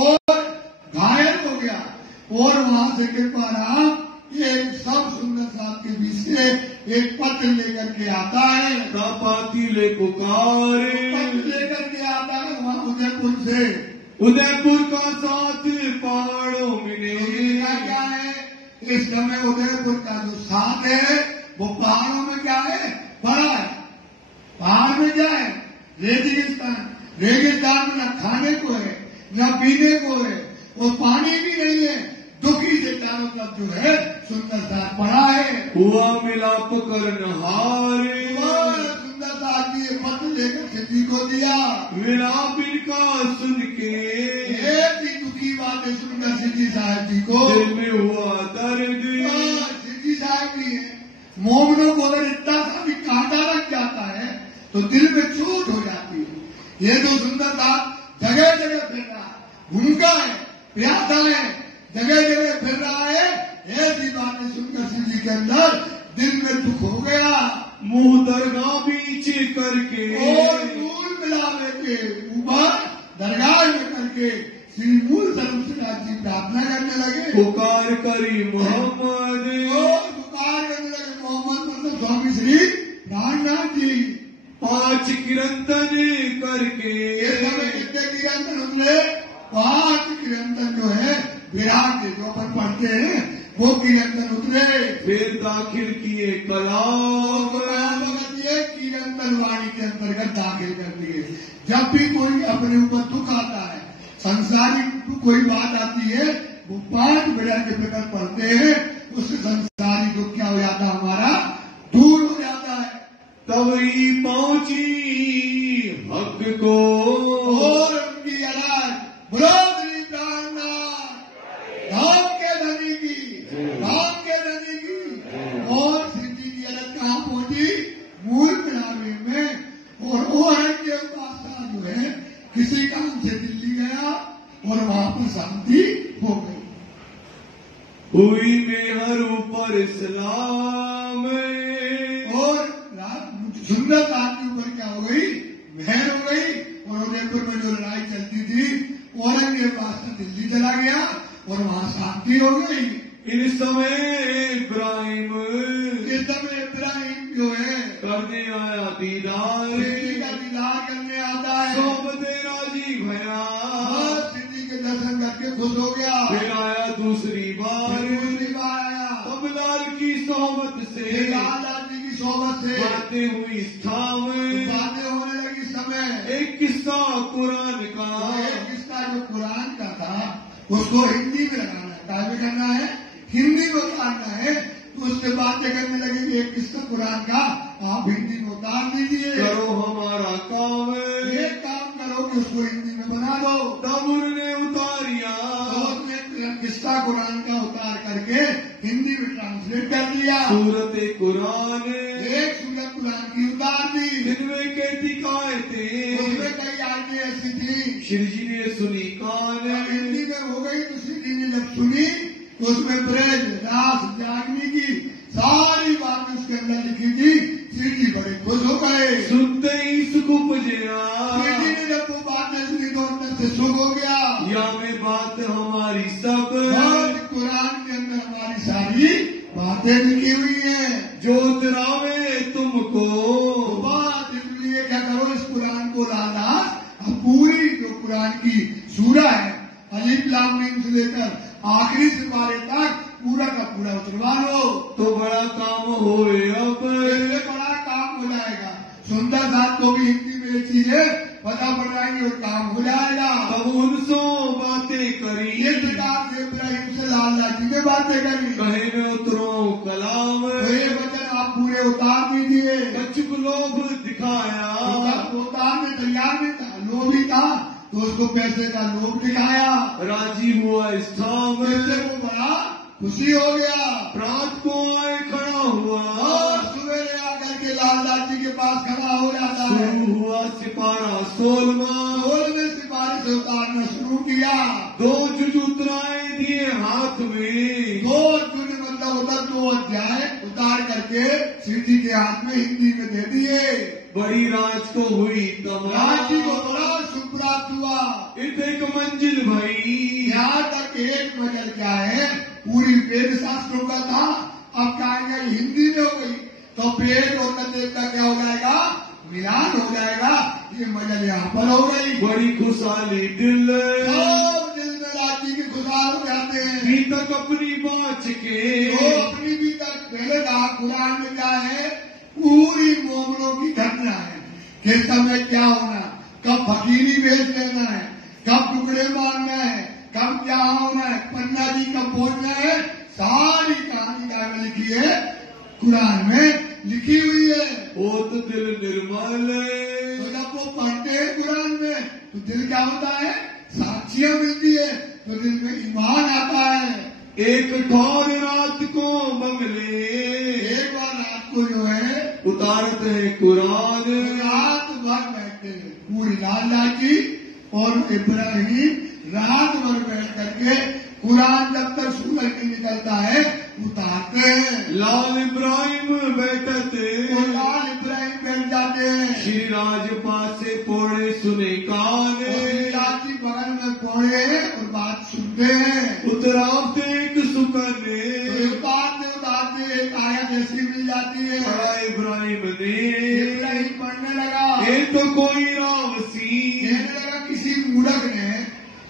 और घायल हो गया। और वहां से कृपा राम ये सब सुंदर साहब के बीच से एक पत्र लेकर के आता है। पाती ले पुकारे, पत्र लेकर के आता है वहां उदयपुर से। उदयपुर का साथ पहाड़ों मिले, क्या है इस समय उदयपुर का जो साथ है वो पहाड़ों में क्या है? बड़ा है। पहाड़ में क्या है? रेगिस्तान। रेगिस्तान में न खाने को है न पीने को है, और पानी भी नहीं है। दुखी से चारों तरफ जो है सुंदर साथ पड़ा है। हुआ मिलाप करनहारे, सुंदर साथ जी पत्र लेकर सिद्धि को दिया। विलाप इनका सुन के, एक ही दुखी बातें सुनकर सिद्धि साहब जी को दिल में हुआ दर्द। सिद्धि साहब भी है, मोमनों को अगर इतना सा भी कांटा लग जाता है तो दिल में चोट हो जाती है। ये जो सुंदर साथ जगह जगह फिर रहा, भूखा है, प्यासा है, जगह जगह फिर रहा है, ऐसी बातें सुनकर सिद्धि के अंदर दिल में दुख हो गया। मुंह दरगाह बीच करके, और मूल मिलावे के ऊपर दरगाह में करके श्री मूल सर्वश्रेष्ठ जी प्रार्थना करने लगे। पुकार करी मोहम्मद, पुकार करने लगे मोहम्मद मतलब स्वामी श्री प्राणनाथ जी। 5 किरंतन करके, कितने किरंतन उतरे? 5 किरंतन जो है विराट के जो अपन पढ़ते हैं वो किरंतन उतरे। फिर दाखिल किए कलाम, किरंतन वाणी के अंतर्गत दाखिल कर दिए। जब भी कोई अपने ऊपर दुख आता है, संसारिक कोई बात आती है, वो 5 बिड़ा के प्रकट पढ़ते हैं हुई मेहर ऊपर इस्लाम। और सुंदर साहब के ऊपर क्या हो गई, मेहर हो गई। और उदयपुर में जो लड़ाई चलती थी, औरंगजेब पास से दिल्ली चला गया और वहां शांति हो गई। इस समय इब्राहिम जो है करने आया दीदार, सिद्धि का दीदार करने आता है। सोबत राजी भया, सिद्धि के दर्शन करके खुश हो गया। फिर आया दूसरी बार आया तब लाल की सोबत से, लाल जी की सोबत से बातें हुई स्थान में। बातें होने लगी समय। एक किस्सा कुरान का, एक किस्सा जो कुरान का था उसको हिंदी में लगाना है, ताज़े करना है, हिंदी में उतारना है। तो उससे बातें करने लगे कि एक किस्सा कुरान का आप हिंदी में उतार दीजिए। करो हमारा काम, ये काम करो कि उसको हिंदी में बना दो। तब उन्होंने उतारिया, तो उसने किस्सा कुरान का उतार करके हिंदी में ट्रांसलेट कर दिया। सूरत कुरान, एक सूरत कुरान की उतार दी। जिनमें कहती आयतें, उसमें कई आयतें ऐसी थी श्री जी ने सुनी कान। हिंदी में हो गई तो श्री जी ने जब सुनी तो उसमें ब्रज रास जागने की सारी बातें उसके अंदर लिखी थी। श्री जी बड़े खुश हो गए। सुनते ही सुख उपजया, श्री जी ने जब वो बातें सुनी तो अंदर से सुख हो गया। या में बात हमारी सब, और कुरान के अंदर हमारी सारी बातें लिखी हुई हैं। जो उतरावे तुमको। बात इसलिए क्या करो, इस कुरान को लाना अब पूरी जो कुरान की सूरा है अलिफ लाम मीम से लेकर आखिरी सिपारे तक पूरा का पूरा उतरवा लो तो बड़ा काम होए। अब इससे बड़ा काम हो जाएगा। सुंदर साथ को भी हिंदी में ये चीजें पता पड़ जाएंगी और काम हो जाएगा। तब उनसो बातें करी, ये प्रकार से इब्राहिम से लाल जी में बातें करी। कहे में उतरो कलाम, तो ये वचन आप पूरे उतार दीजिए। कछुक लोभ दिखाया, उतारने तैयार नहीं था, लोभ ही था तो उसको पैसे का लोभ दिखाया। राजी हुआ स्थान, इससे वो बड़ा खुशी हो गया। रात को आए खड़ा हुआ, और सवेरे आकर के लाल जी के पास खड़ा हो जाता है। शुरू हुआ सिपारा 16वां, 16वें सिपारे से उतारना शुरू किया। 2 जुज उतराए दिए हाथ में, 2 जुज मतलब उधर 2 अध्याय उतार करके श्री जी के हाथ में हिंदी में दे दिए। बड़ी राज को हुई राज जी को तमाम, बड़ा शुभ प्राप्त हुआ। एक मंजिल भई, यहाँ तक एक मंजिल क्या है, पूरी वेद शास्त्रों का था, अब क्या है हिंदी में हो गई तो वेद और नदेव का क्या हो जाएगा, मिलान हो जाएगा। ये मंजिल यहाँ पर हो गई। बड़ी खुशहाली दिल, सब दिल में राजी के खुशहाल हो जाते हैं। भी तक अपनी बाच के, तो अपनी भी तक पहले कहा कुरान में क्या है, पूरी मोमनों की घटना है। किस समय क्या होना, कब फकीरी भेज लेना है, कब टुकड़े मारना है, कब क्या होना है, पन्ना जी कब पहुंचना है, सारी कहानी क्या लिखी है कुरान में लिखी हुई है। ओत दिल निर्मल, तो जब वो पढ़ते हैं कुरान में तो दिल क्या होता है, साक्षियां मिलती है तो दिल में ईमान आता है। एक ठौर रात को बंगले, एक बार रात को जो है उतारते हैं कुरान, रात भर बैठते हैं पूरी लाल जी और इब्राहिम रात भर बैठ करके कुरान जब तक सूरज नहीं निकलता है उतारते हैं। लाल इब्राहिम बैठते, तो लाल इब्राहिम बैठ जाते हैं। श्री राज पासे पोड़े सुने कान, जी बगल में पौड़े और बात सुनते हैं। उतराते एक सुकने, उतारते एक आयत ऐसी मिल जाती है। बड़ा इब्राहिम ने, इब्राहिम पढ़ने लगा, ये तो कोई रावसी, कहने लगा किसी मूर्ख ने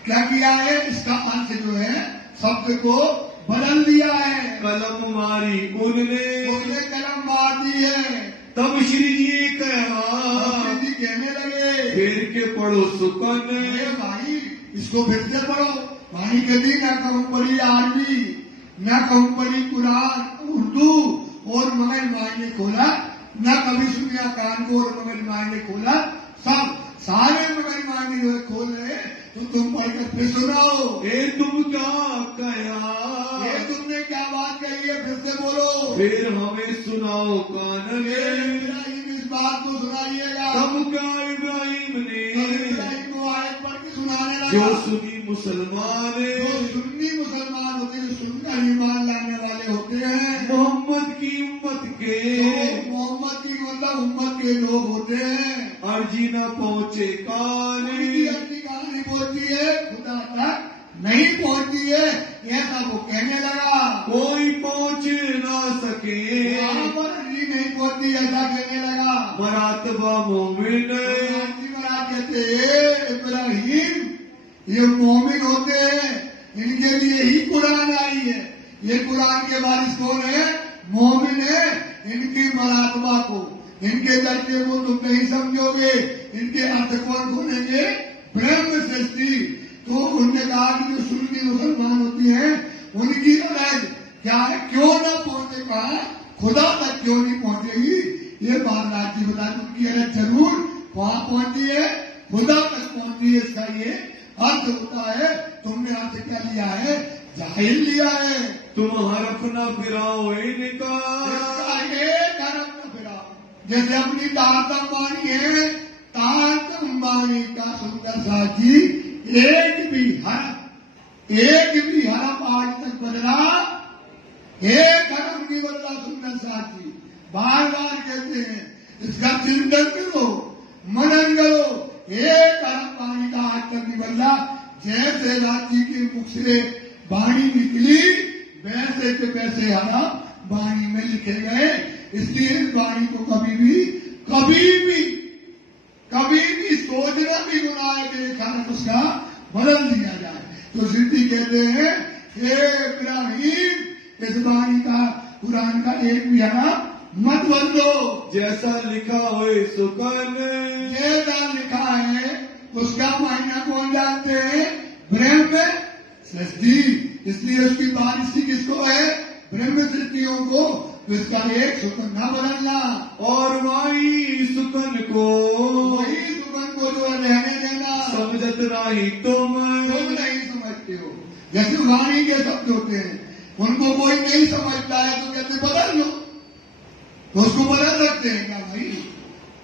क्या किया है, इसका अंश जो है शब्द को बदल दिया है, कलम मारी उनने, उसने कलम मार दी है। तब श्री जी कहा, श्री जी कहने लगे फिर के पढ़ो सुकन, भाई इसको फिर से पढ़ो। भाई कभी ना कहूँ पढ़ी अरबी, न कहूँ पढ़ी कुरान उर्दू और मगर मायने खोला, न कभी सुनिया कान को और मगर मायने खोला, सब सारे मगर मायने जो है खोल रहे तो तुम पढ़कर फिर सुनाओ। ये तुम क्या कहा, ये तुमने क्या बात कही है, फिर से बोलो। फिर हमें सुनाओ कान गे, इब्राहिम इस बात को सुनाइएगा। तब क्या इब्राहिम ने, इब्राहिम को आयत पढ़ के सुनाने लगा। जो सुनी मुसलमान, जो सुन्नी मुसलमान होते हैं, सुनकर ईमान उम्मत के, मोहम्मद की मतलब उम्मत के लोग होते हैं। अर्जी न पहुँचे उनकी कहानी, अपनी कहानी पहुंची है, खुदा तक नहीं पहुंची है, ऐसा वो कहने लगा। कोई पहुँच ना सके, वहां पर अर्जी नहीं पहुंची, ऐसा कहने लगा। मरातबा मोमिन, महाराज कहते इब्राहिम ये मोमिन होते हैं, इनके लिए ही कुरान आई है। ये कुरान के वारिस कौन है? मोमिन है। इनकी मरातबा को, इनके दर्जे को तुम नहीं समझोगे, इनके अर्थ कौन खोलेंगे? ब्रह्म सृष्टि। तो उन्होंने कहा कि जो सुन्नी मुसलमान होती हैं उनकी अलग क्या है, क्यों न पहुंचे, कहा खुदा तक क्यों नहीं पहुंचेगी, ये महाराज जी बताए। उनकी अलग जरूर वहां पहुंची है, खुदा तक पहुंची है। इसका ये अर्थ होता है। तुमने अर्थ क्या लिया है? जाहिल लिया है। तुम हरफ न फिराओ इनका, एक हरफ न फिराओ। जैसे अपनी तारत अंबानी है, तारत अंबानी का सुंदर साथी एक भी हरफ आज तक बदला, एक हरफ नहीं बदला सुंदर साथी। बार बार कहते हैं इसका चिंतन करो, मनन करो। एक हरफ वाणी का आज तक नहीं बदला। जैसे राजी के मुख से वाणी निकली, वैसे के वैसे हरफ वाणी में लिखे गए। इसलिए इस वाणी को कभी भी सोचना भी गुनाह है कि एक हरफ उसका बदल दिया जाए। तो सिद्धि कहते हैं हे इब्राहिम इस वाणी का, कुरान का एक भी हरफ मत बदलो। जैसा लिखा हो सुकन, जैसा लिखा है उसका मायना कौन जानते हैं? ब्रह्म सृष्टि। इसलिए उसकी बारिश किसको है? ब्रह्म सृष्टियों को। तो इसका एक सुकन न बदलना, और वही सुकन को, वही सुकन को जो रहने देना। समझत नहीं तुम नहीं समझते हो। जैसे वाणी के शब्द होते हैं, उनको कोई नहीं समझता है तो कहते बदल लो, तो उसको बदल सकते हैं क्या भाई?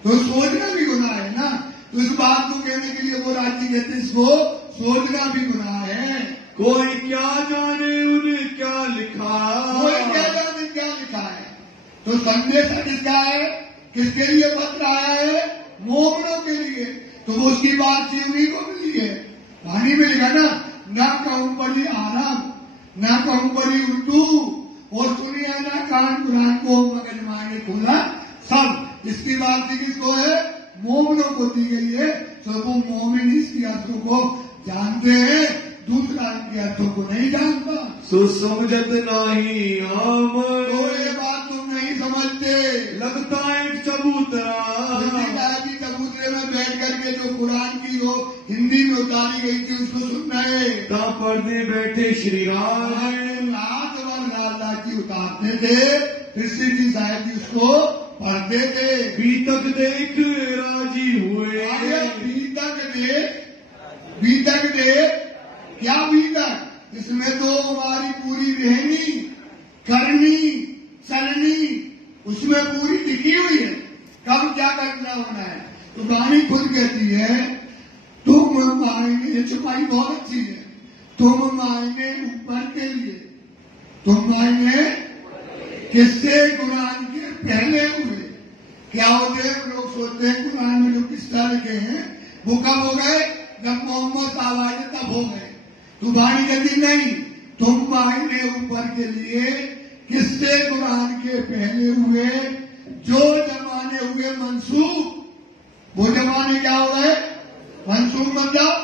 तो सोचना भी गुनाह है ना। तो इस बात को कहने के लिए वो राजी कहते हैं इसको सोचना भी गुनाह है। कोई क्या जाने उन्हें क्या लिखा, कोई क्या जाने क्या लिखा है। तो संदेश किसका है? किसके लिए पत्र आया है? मोमिनों के लिए। तो वो उसकी बात से उन्हीं को मिली है। वाणी में लिखा ना कहूं पढ़ी आराम, ना कहूं पढ़ी उर्दू, और सुनिया ना कान कुरान को मगज मांगे खोला सब। इसकी बात किसको है? मोमिनों को दी गई है। तो वो मोमिन इसकी अर्थों को जानते हैं, दूसरा इनके अर्थों को नहीं जानता। सो समझत नहीं हम, तो ये बात तुम नहीं समझते। लगता है चबूतरा, चबूतरे में बैठ करके जो कुरान की हो हिंदी में उतारी गई थी उसको सुन रहे। ता पर्दे बैठे श्री राम, रात भर लाला की उतारते थे, फिर सिद्धि साहब जी उसको पढ़ते थे। बीतक देख राजी हुए, बीतक देख क्या बीतक? इसमें तो हमारी पूरी रहनी, करनी, चलनी उसमें पूरी लिखी हुई है, कब क्या करना होना है। तो वाणी खुद कहती है तुम मायने, छुपाई बहुत अच्छी है, तुम मायने ऊपर के लिए, तुम मायने किससे? कुरान के पहले हुए। क्या होते हैं? लोग सोचते हैं कुरान में जो किस्सा लिखे हैं वो कब हो गए? जब मोहम्मद साहब आए तब हो गए। तो वाणी कहती नहीं, तुम मायने ऊपर के लिए किससे? कुरान के पहले हुए। जो जमाने हुए मंसूब, वो जमाने क्या हो गए? मंसूब मतलब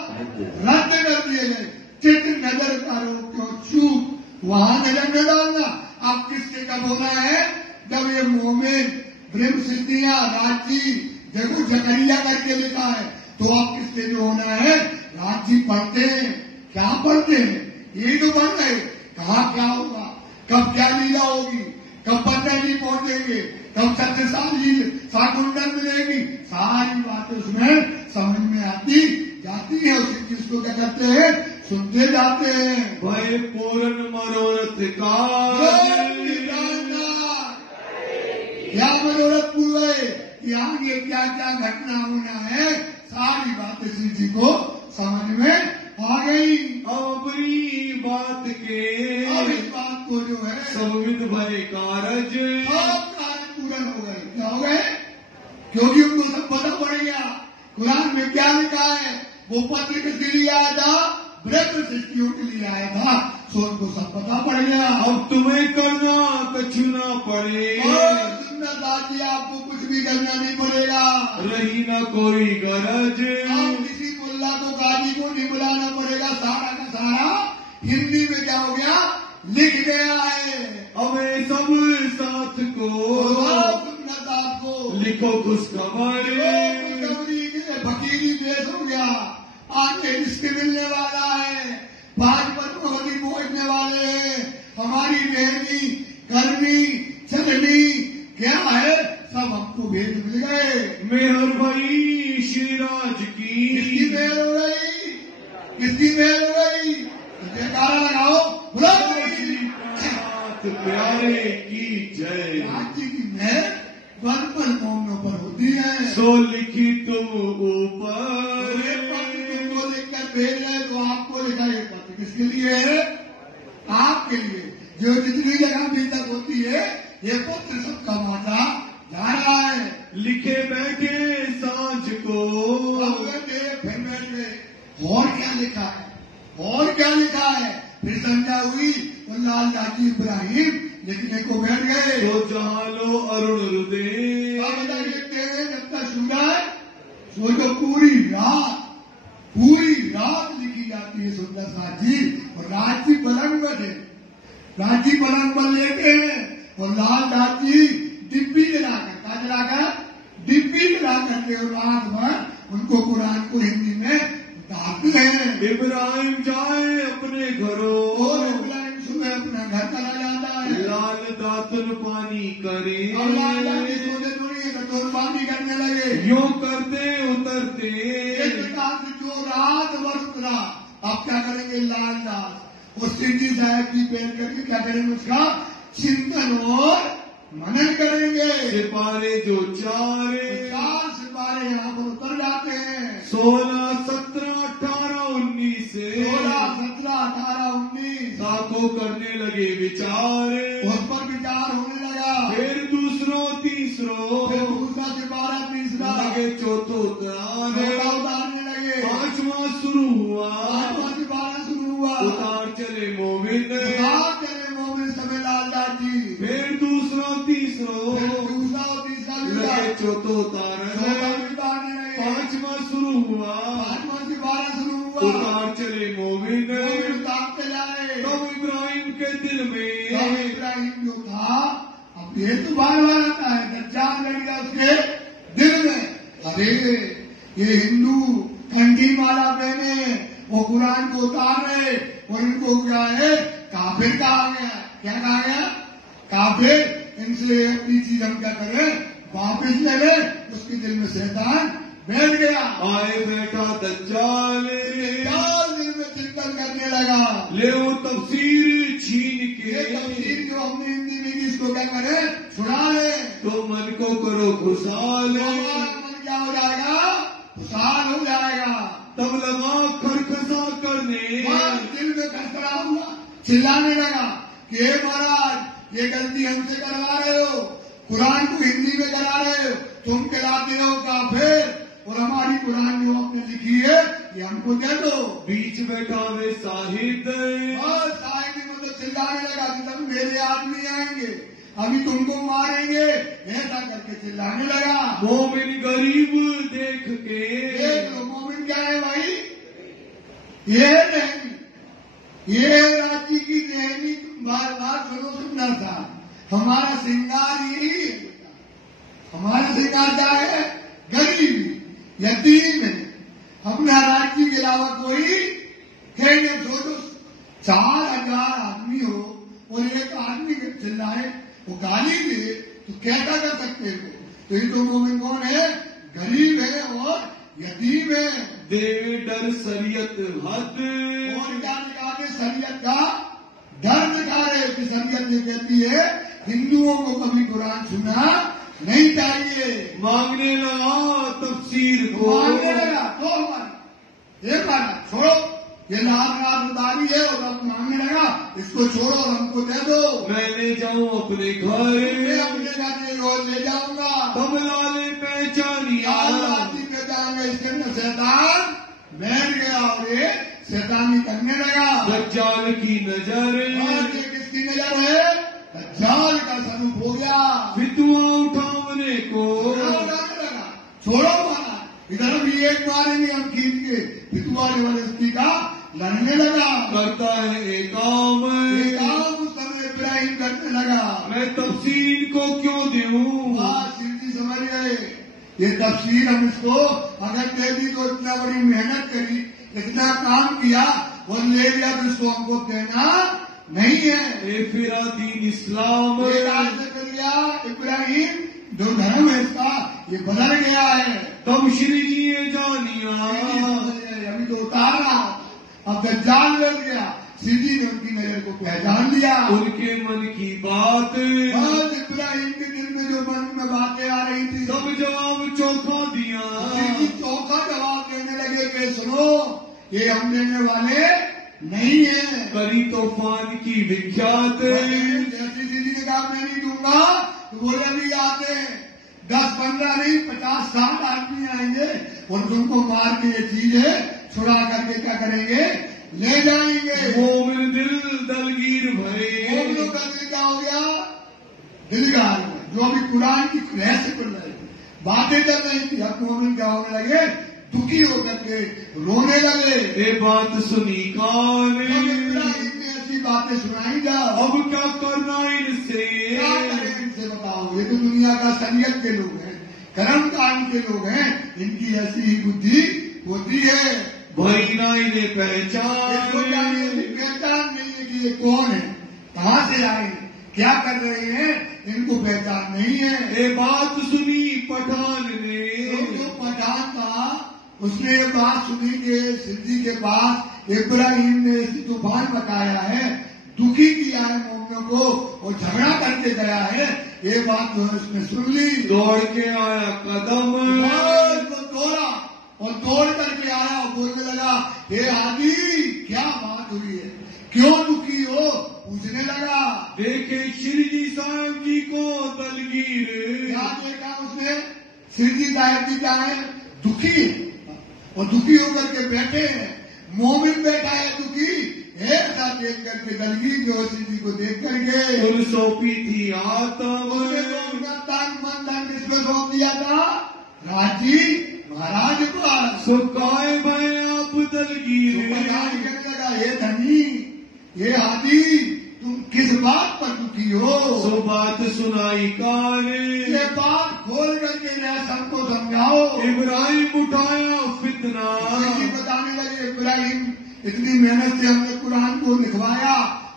रद्द कर दिए गए। चित नजर करो क्यों चूक, वहां नजर न डालना। अब किससे कब होना है? जब ये मोमिन ब्रह्म सिद्धियां राजी देखो जकरिया करके लिखा है, तो अब किससे जो होना है? राजी पढ़ते हैं। क्या पढ़ते हैं? यही तो पढ़ रहे। कहा क्या होगा, कब क्या लीला होगी, कब पता नहीं पहुंचेंगे, कब सत्यशाली साकुंडल मिलेगी, सारी बातें उसमें समझ में आती जाती है। उसी चीज को क्या करते हैं? सुनते जाते हैं। भय पूर्ण मनोरथ का, क्या मनोरथ पूरा है, यहाँ ये क्या क्या घटना होना है, सारी बातें श्री जी को समझ में आ गई। अपनी बात के अब इस बात को जो है संविद भय कारज, सब पूर्ण हो गए। क्या हो गए? क्योंकि उनको सब पता पड़ गया कुरान में क्या लिखा है। वो पत्र किसके लिए आया था? ब्रह्म सृष्टियों के लिए आया था। सो उनको सब पता पड़ गया। अब तुम्हें करना कछु ना पड़े, सुन्नत जी आपको कुछ भी करना नहीं पड़ेगा। रही ना कोई गरज, अब किसी मुल्ला को गाजी को नहीं बुलाना पड़ेगा। सारा का सारा हिंदी में क्या हो गया? लिख गया है। अब ये सब साथ को सुन्नत आपको लिखो खुशखबरी, फकीरी देश हो गया। आगे रिश्ते मिलने वाला है। भाजपा को होली पहुंचने वाले हैं। हमारी रहनी करनी चलनी क्या है सब हमको भेद मिल गए। मेहर भाई शिराज की, किसकी मेहर हो गई? किसकी मेहर हो गई? जयकारा लगाओ, प्यारे की जय। राज्य की मेहर पल पल मोमनों पर होती है। सो लिखी तुम ऊपर, तुमको लिखकर भेज रहे तो आपको लिखा ये पत्र किसके लिए है? आपके लिए। जो जितनी जगह भी तक होती है ये पत्र सबका माता जा रहा है। लिखे बैठे सांझ को, फिर बैठ गए। और क्या लिखा है? और क्या लिखा है? फिर संध्या हुई तो लाल दादी इब्राहिम लिखने को बैठ गए। तो जहाँ लो अरुण हृदय, लिखते हैं जब तक सूरज सो जो पूरी रात लिखी जाती है सुंदर साथ जी। और राजी पलंग पर है, राजी पलंग पर लेते हैं और लाल दादी डिब्बी जलाकर डिब्बी जला करके और रात भर उनको कुरान को हिंदी में उतारते हैं। इब्राहिम जाए अपने घरों, और इब्राहिम सुबह अपना घर चला जाता है। लाल दातुन पानी करे, और लाल दादी सोने थोड़ी कठोर पानी करने लगे। यूं करते उतरते एक प्रकार से जो रात वर्ष रहा। अब क्या करेंगे? लाल दास और सिद्धि साहब की पैर करके क्या करेंगे? उसका चिंतन और मनन करेंगे। सिपारे जो चारे, 4 सिपारे यहाँ पर उतर जाते हैं। 16, 17, 18, 19 से 16, 17, 18, 19 साखों करने लगे विचारे। उस पर विचार होने लगा। फिर दूसरों तीसरों, फिर दूसरा सिपारा तीसरा लगे चौथो उतारे, उतारने लगे। 5वां शुरू हुआ, 8वां सिपारा शुरू हुआ। उतार चले मोमिन, चले मोमिन समय लाल दादी। फिर दूसरा तीसरों, फिर दूसरा और तीसरा लगे चौथो उतारे, उतारने लगे। 5वां शुरू हुआ, 8वां सिपारा शुरू हुआ। उतार चले मोमिन। उतारते जा रहे। तब इब्राहिम के दिल में, तब इब्राहिम जो था अब ये तो बार आता है। दज्जाल लग गया उसके दिल में। अरे ये हिंदू कंठी माला पहने वो कुरान को उतार रहे और इनको क्या है? काफिर कहा गया। क्या कहा गया? काफिर। इनसे अपनी चीज हम क्या करें? वापिस ले गए। उसके दिल में शैतान बैठ गया। आए बैठा दज्जाल, दिल में चिंतन करने लगा। ले वो तफसीर छीन के, ये तफसीर जो हमने हिंदी में की इसको क्या करें? छुड़ा ले। तो मन को करो खुशहाल, मन क्या हो जाएगा? खुशहाल हो जाएगा। तब लगा खरखसा करने, दिल में खसखरा हुआ। चिल्लाने लगा कि हे महाराज ये गलती हमसे करवा रहे हो। कुरान को हिंदी में करा रहे हो। तुम कहलाते हो काफिर और हमारी कुरान जो आपने लिखी है ये हमको दे दो। बीच बैठा वे साहिद, साहिब को तो चिल्लाने लगा कि तब मेरे आदमी आएंगे, अभी तुमको मारेंगे। ऐसा करके चिल्लाने लगा। मोमिन गरीब देख के, मोमिन क्या है भाई? ये नहीं, ये राज्य की रहनी। बार बार सुनो सुंदर सा, हमारा श्रृंगार यही है। हमारा श्रृंगार क्या है? गरीबी, यतीम है। अपना राज्य के अलावा कोई है नहीं। छोटो 4000 आदमी हो और एक आदमी चिल्लाए वो गाली दे तो कैसा कर सकते हो? तो ये तो मोमिन कौन है? गरीब है और यतीम है। देव डर शरीयत हद, और क्या निकाले? शरीयत का डर दिखा रहे कि शरीयत ये कहती है हिंदुओं को कभी कुरान सुनना नहीं चाहिए। मांगने लगा तफसीर को, मांगने लगा तो एक बार छोड़ो ये नाथ उदारी है और अब मांगने लगा, इसको छोड़ो और हमको दे दो। मैं ले जाऊं अपने घर, मैं अपने घर रोज ले जाऊंगा। तब लाले पहचानिया, पहचान इसके अंदर शैतान बैठ गया और ये शैतानी करने लगा। दज्जाल की नजर, ये किसकी नजर है? दज्जाल का स्वरूप हो गया। फितुआ उठावने को लगा, छोड़ो मारा, इधर भी एक मारेंगे हम खींच के। फितुआ जबरदस्ती का लड़ने लगा। करता है एक काम उस समय इब्राहिम करने लगा। मैं तफसीर को क्यों दूं? सिद्धि समझ गए, ये तफसीर हम इसको अगर दे दी तो इतना बड़ी मेहनत करी, इतना काम किया और ले लिया तो इसको हमको देना नहीं है। ए फिरा दीन इस्लाम कर लिया इब्राहिम, जो धर्म है इसका ये बदल गया है। तब श्री जी ये जानिया, अभी तो उतारा, अब दज्जाल लग गया। सीधी ने उनकी नजर को पहचान लिया। उनके मन की बात, इब्राहिम के दिल में जो मन में बातें आ रही थी, सब जवाब चौंका दिया। चौका जवाब देने लगे कि सुनो, ये हम देने वाले नहीं है। करी तूफान की विख्यात, जैसी दीदी ने कहा मैं नहीं दूंगा, तो बोले भी आते हैं 10-15 नहीं 50-60 आदमी आएंगे और तुमको मार के ये चीज है छुड़ा करके क्या करेंगे, ले जाएंगे। मोमिन दिल दलगीर भरे, मोमिनों का दिल क्या हो गया? दिलगार। जो अभी कुरान की रहस्य कर रहे थे, बातें कर रही थी, अब मोमिन क्या होने लगे? दुखी होकर के रोने लगे। ये बात सुनी कान, इब्राहिम ने ऐसी बातें सुनाई जा। अब क्या करना इनसे? क्या करें इनसे बताओ? ये तो दुनिया का शरीयत के लोग हैं, कर्म कांड के लोग हैं, इनकी ऐसी ही बुद्धि होती है। भाई ना इन्हें पहचान नहीं है कि ये कौन है, कहाँ से आए, क्या कर रहे हैं, इनको पहचान नहीं है। ये बात सुनी पठान ने, जो पठान था उसने ये बात सुनी कि सिद्धि के पास इब्राहिम ने ऐसी तूफान बताया है, दुखी किया है मोमिनों को और झगड़ा करके गया है। ये बात जो है उसने सुन ली, दौड़ के आया कदम, दौड़ा और दौड़ करके आया और बोलने लगा, हे आदि क्या बात हुई है, क्यों दुखी हो? पूछने लगा। देखे श्री जी साहब जी को दलगीर, क्या देखा उसने? श्री जी साहब जी क्या है? दुखी, और दुखी होकर के बैठे हैं। मोमिन बैठा है दुखी, ऐसा देख करके दलगीर जो श्री जी को देख करके उन सौंपी थी आत्म, तन मन धन किसमें सौंप दिया था? राजी महाराज को। सुखाए भाई आप दलगीर, कहने लगा, ये धनी, ये आदि, तुम किस बात पर दुखी हो? सो बात सुनाई काने, ये बात खोल करके सबको समझाओ। इब्राहिम उठाया फितना, बताने लगे इब्राहिम, इतनी मेहनत से हमने कुरान को लिखवाया,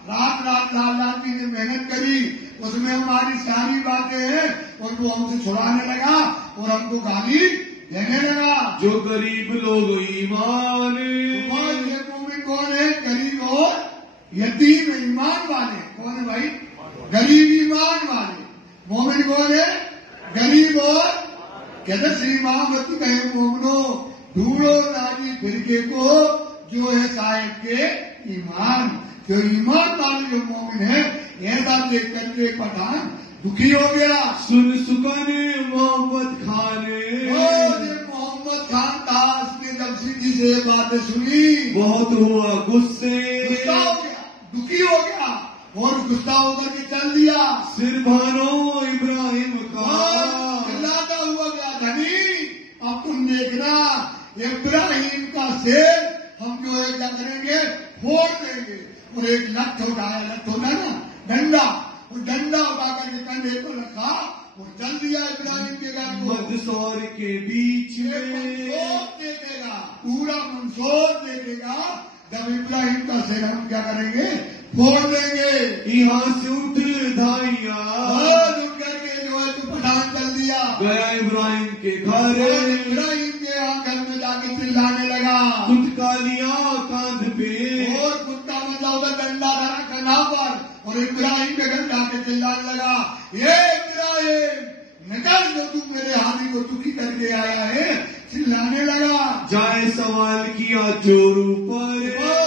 रात रात लाल लाल जी ने मेहनत करी, उसमें हमारी सारी बातें हैं, और वो हमसे छुड़ाने लगा और हमको गाली देने लगा। जो गरीब लोग ईमान, ये मोमिन कौन है? गरीब और यतीम ईमान वाले। कौन है भाई? गरीब ईमान वाले। मोमिन कौन है? गरीब और कहते श्री महामती कहे मोमिनो, ढूंढो नाजी फिरके को जो है साहिब के ईमान। जो ईमान वाले जो मोमिन है, ऐसा देख करके पठान दुखी हो गया। सुन सुखाने मोहम्मद खाने, मोहम्मद खान था, उसने जब सिद्धि से बातें सुनी बहुत हुआ गुस्से, गुस्सा हो गया, दुखी हो गया और गुस्सा होकर के चल दिया। सिर भानो इब्राहिम का, चिल्लाता हुआ गया, धनी अब तुम देखना इब्राहिम का सिर हम जो है क्या करेंगे, फोड़ देंगे। और एक लठ उठाया, लठ होता है ना डंडा, और डंडा उठा करके कंधे को रखा और चल दिया इब्राहिम के घर को। मदसौर के बीच में देखेगा, पूरा मंसूर देखेगा, जब इब्राहिम का सिर हम क्या करेंगे, फोड़ देंगे। यहाँ से उठ धाइया, उठ करके जो है तो पठान चल दिया, गया इब्राहिम के घर, इब्राहिम के यहाँ घर में जाके चिल्लाने लगा, कुत्ता लिया कांध पे, और कुत्ता मतलब उधर डंडा धरा कन्हा पर, और इब्राहिम के घर जाके चिल्लाने लगा, ये इब्राहिम निकल, जो तुम मेरे हाथी को दुखी करके आया है। चिल्लाने लगा, जाए सवाल किया चोरू पर,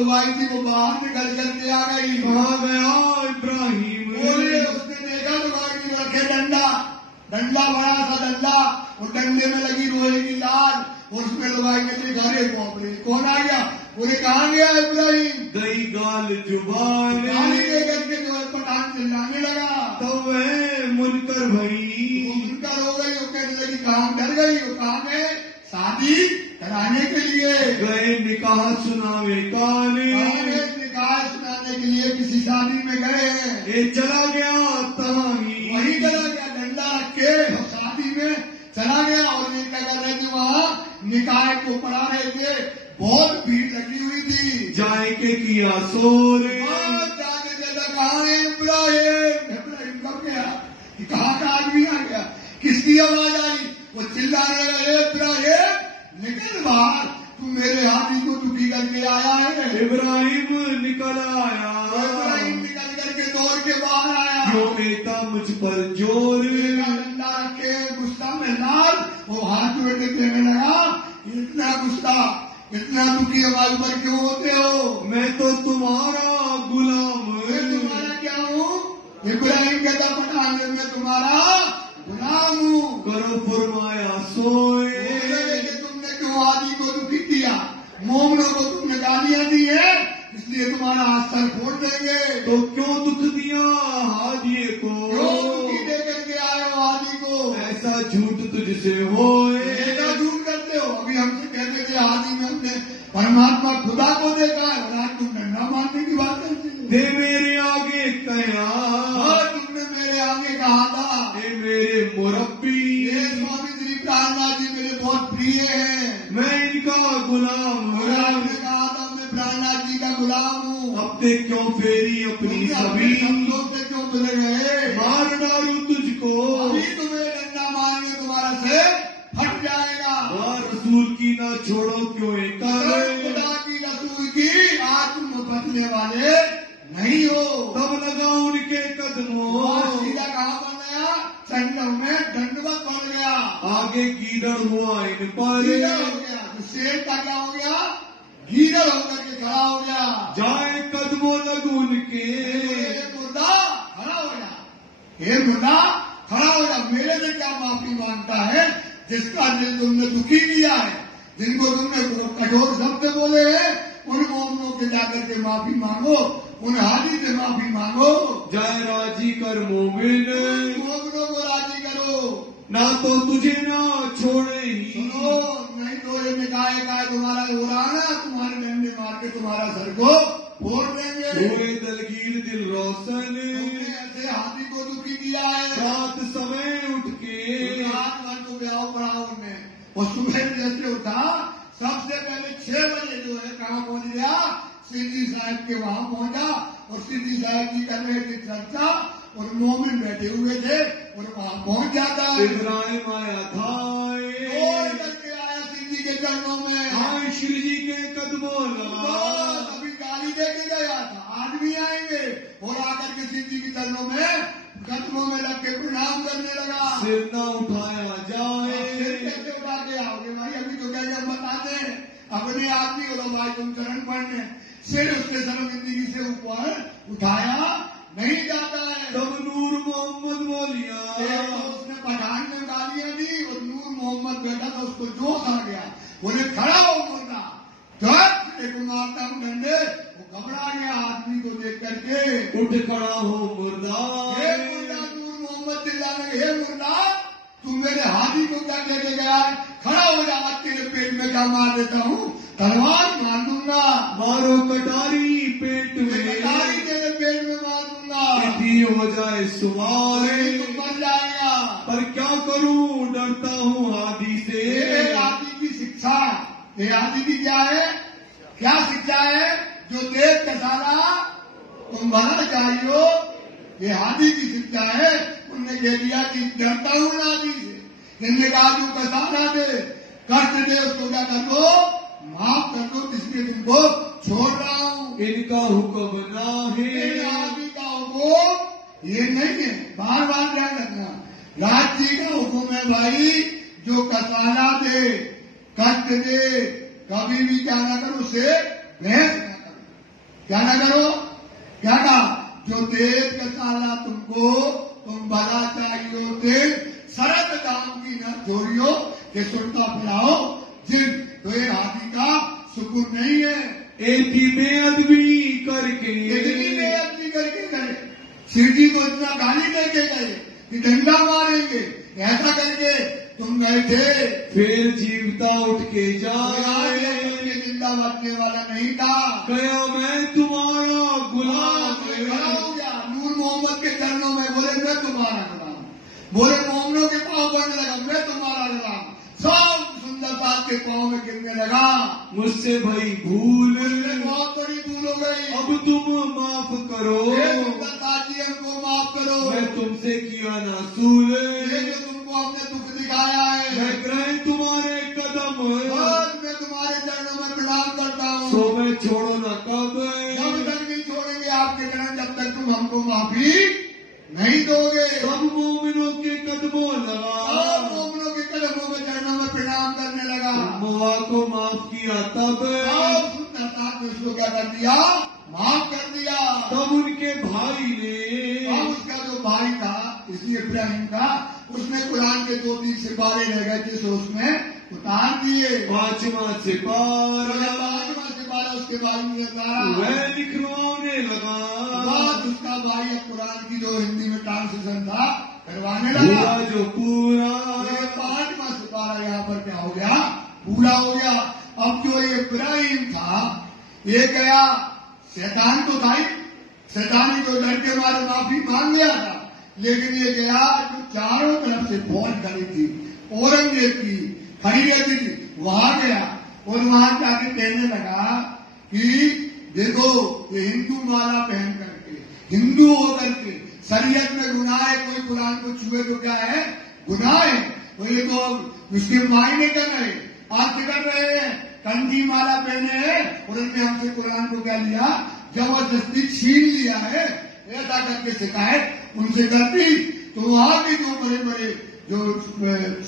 हलवाई थी वो बाहर निकल करके आ गई। कहाँ गया इब्राहिम? बोले उसने देखा हलवाई जी रखे डंडा, डंडा बड़ा सा डंडा, और डंडे में लगी लोहे की लाल, और उसमें हलवाई ने देखा अरे बाप रे कौन आ गया? बोले कहाँ गया इब्राहिम? दही गाल जुबान गाली लेकर के जो है पठान चिल्लाने लगा। तो वह मुनकर भई, मुनकर हो गई, वो कहने लगी काम डर गई, वो काम है शादी कराने के लिए गए निकाह सुनावे काने, निकाह सुनाने के लिए किसी शादी में गए हैं। ये चला गया तहाही, वही चला गया डंडा रख के शादी में चला गया, और ये क्या कर रहे थे वहाँ निकाह को पढ़ा रहे थे, बहुत भीड़ लगी हुई थी। जाए के किया सोर, जाके कहता कहाँ है इब्राहिम? इब्राहिम कब गया? कहाँ का आदमी आ गया? किसकी आवाज आई? वो चिल्लाने लगा इब्राहिम निकल बाहर, तू मेरे हाथी को दुखी करके आया है। इब्राहिम निकल आया, इब्राहिम निकल करके दौड़ के बाहर आया। जो बेटा मुझ पर जोर, डंडा रखे गुस्सा में लाल, वो हाथ जोड़ के कहने लगा इतना गुस्सा, इतना दुखी आवाज पर क्यों होते हो? मैं तो तुम्हारा गुलाम, मैं तुम्हारा क्या हूँ? इब्राहिम कहता पठान मैं तुम्हारा गुलाम हूँ। करो फरमाया सोए, तुमने क्यों आदि को दुखी किया? मोमनों को तुमने गालियां दी है, इसलिए तुम्हारा हाथ सर फोड़ देंगे। तो क्यों दुख दिया हादिये को? क्यों दुखी दे करके आए हो आदि को? ऐसा झूठ तुझसे होए, ऐसा झूठ करते हो। अभी हमसे कहते थे आदि में हमने परमात्मा खुदा को देखा है, और आज तुम डंडा मारने की बात करते हो। दे मेरे आगे कया, तुमने मेरे आगे कहा था दे मेरे मुरब्बी, ये स्वामी श्री प्राणनाथ जी मेरे बहुत प्रिय हैं, मैं इनका गुलाम हूँ। आपने कहा था मैं प्राणनाथ जी का गुलाम हूँ। अब ते क्यों फेरी अपनी सभी, शब्दों से क्यों मिले गए? मार डालू तुझको, अभी तुम्हें डंडा मारने तुम्हारा सिर फट जाएगा। और रसूल की ना छोड़ो क्यों इनकार, खुदा की रसूल की आज तुम बदलने वाले नहीं हो। तब लगा उनके कदमों, सीधा कहाँ बन गया? चंडों में दंडवत बन गया। आगे कीड़र हुआ इन पर, गीदड़ हो गया, तो शेर का क्या हो गया? गीदड़ होकर के खड़ा हो गया। जाए कदमों लग उनके, मुर्दा खड़ा हो जा, हे मुर्दा खड़ा हो जा। मेरे से क्या माफी मांगता है जिसका दिल तुमने दुखी किया है, जिनको तुमने कठोर शब्द बोले हैं, उन मोमनों के जाकर के माफी मांगो, उन हाजी से माफी मांगो। जाए राजी कर मोमिन, मोमनों को राजी करो, ना तो तुझे ना छोड़े ही, सुनो नहीं तो ये निकाय का तुम्हारा हो रहा ना, तुम्हारे डंडे मार के तुम्हारा सर को फोड़ देंगे। हुए दलगीर दिल रोशन, ऐसे हाथी को दुखी किया है। रात समय उठ के, रात भर को ब्याह पड़ा उनने, और सुबह जैसे उठा सबसे पहले 6 बजे जो है कहाँ पहुंच गया? सिद्धि साहब के वहां पहुंचा, और सिद्धि साहब जी कर रहे थे चर्चा, और मोमिन बैठे हुए थे, और वहां पहुंच जाता है। इब्राहिम आया था, करके आया सिद्धि के चरणों में, हाँ श्री जी के कदमों लगा, अभी गाली दे के गया था, आज भी आएंगे, और आकर के सिद्धि के चरणों में कदमों में लग के प्रणाम करने लगा। सिर न उठाया जाए, कैसे उठा के आओगे भाई? अभी तो क्या हम बताते हैं अपने आप ही बोलो भाई तुम चरण पढ़ने, सिर उसके शर्मिंदगी से ऊपर उठाया नहीं जाता है। तब नूर मोहम्मद बोलिया, तो उसने पठान में गालियां दी, और नूर मोहम्मद बैठा तो उसको जोश आ गया, बोले खड़ा हो मुर्दा, एक मारता हूँ डंडे। वो घबरा गया आदमी को देख करके, उठ खड़ा हो मुर्दा, हे मुर्दा। नूर मोहम्मद चिल्लाने लगे, हे मुर्दा तुम मेरे हाथी को क्या लेके गया है? खड़ा हो जा, तेरे पेट में क्या मार देता हूँ, तलवार मार दूंगा। मारो कटारी पेट में, कटारी तेरे पेट में मार दूंगा, यदि हो जाए सुमार, तुम मर जाएगा। पर क्या करूं डरता हूँ हादी से। ये हाथी की शिक्षा, ये हाथी की क्या है? क्या शिक्षा है? जो देख कसारा तुम बाहर जाइयो, ये हादी की शिक्षा है। उनने कह दिया कि डरता हूँ हादी से, इनने कहा तू कसारा दे, कष्ट दे, उसको क्या कर दो, माफ कर दो, जिसमें तुमको छोड़ रहा हूँ। इनका हुक्म ना है, हादी का हुक्म ये नहीं है, बार बार ध्यान रखना। राज जी का हुक्म है भाई, जो कसारा दे, कष्ट दे, कभी भी क्या ना करो, उसे बहस ना करो। क्या ना करो, क्या कहा, जो देश का साला तुमको तुम भला चाहिए तेल सरद दाम की न छोड़ियो कि सुनता पिलाओ जिन, तो ये हाथी का सुकून नहीं है। एक ही बेअदबी करके, इतनी बेअदबी करके गए, शिव जी को इतना गाली देके गए कि डंडा मारेंगे, ऐसा करके तुम गए थे। फिर जीवता उठ के जाए, जिंदा बचने वाला नहीं था। गया मैं तुम्हारा गुलाम, खड़ा हो गया नूर मोहम्मद के चरणों में, बोले मैं तुम्हारा गुलाम, बोले मोमनों के पाँव पड़ने लगा, मैं तुम्हारा गुलाम, सब सुंदर साथ के पाँव में गिरने लगा। मुझसे भई भूल, बहुत बड़ी भूल हो गई, अब तुम माफ करो, सुंदर साथ जी हमको माफ करो, मैं तुमसे किया ना सूल, जो तुमको हमने दुख दिखाया है, मैं ग्रह तुम्हारे कदम, मैं तुम्हारे चरणों में प्रणाम करता हूँ। सो मैं छोड़ो न कब, जब तक नहीं छोड़ेंगे आपके चरण, जब तक तुम हमको माफी नहीं दोगे। सब मोमिनों के कदमों लगा, मोमिनों के कदमों में चरणों में प्रणाम करने लगा। मुआ को माफ किया तब, सुंदर साथ में उसको क्या कर दिया, माफ कर दिया। तब उनके भाई ने, अब उसका जो भाई था इसी इब्राहिम का, उसने कुरान के 2-3 सिपारे रह गए थे, तो उसमें उतार दिए। 5वां सिपारा, 5वां सिपारा उसके भाई ने उतारा, वह लिखवाने लगा, बाद उसका भाई कुरान की जो हिंदी में ट्रांसलेशन था करवाने लगा। जो पूरा 5वां सिपारा यहाँ पर क्या हो गया, पूरा हो गया। अब जो ये इब्राहिम था, ये गया, शैतान तो था ही, शैतान ही तो डर के मारे माफी मांग गया था, लेकिन ये गया जो चारों तरफ से फौज खड़ी थी, औरंगजेब की खड़ी रहती थी, वहां गया और वहां जाके कहने लगा कि देखो ये हिंदू माला पहन करके, हिंदू होकर के शरीयत में गुनाह है, कोई कुरान को छुए तो क्या है, गुनाह है। तो ये तो उसके मायने कर रहे, आज कर रहे हैं, कंठी माला पहने हैं और उन्होंने हमसे कुरान को क्या लिया, जबरदस्ती छीन लिया है, ऐसा करके शिकायत उनसे करती। तो वहां के जो बड़े बड़े जो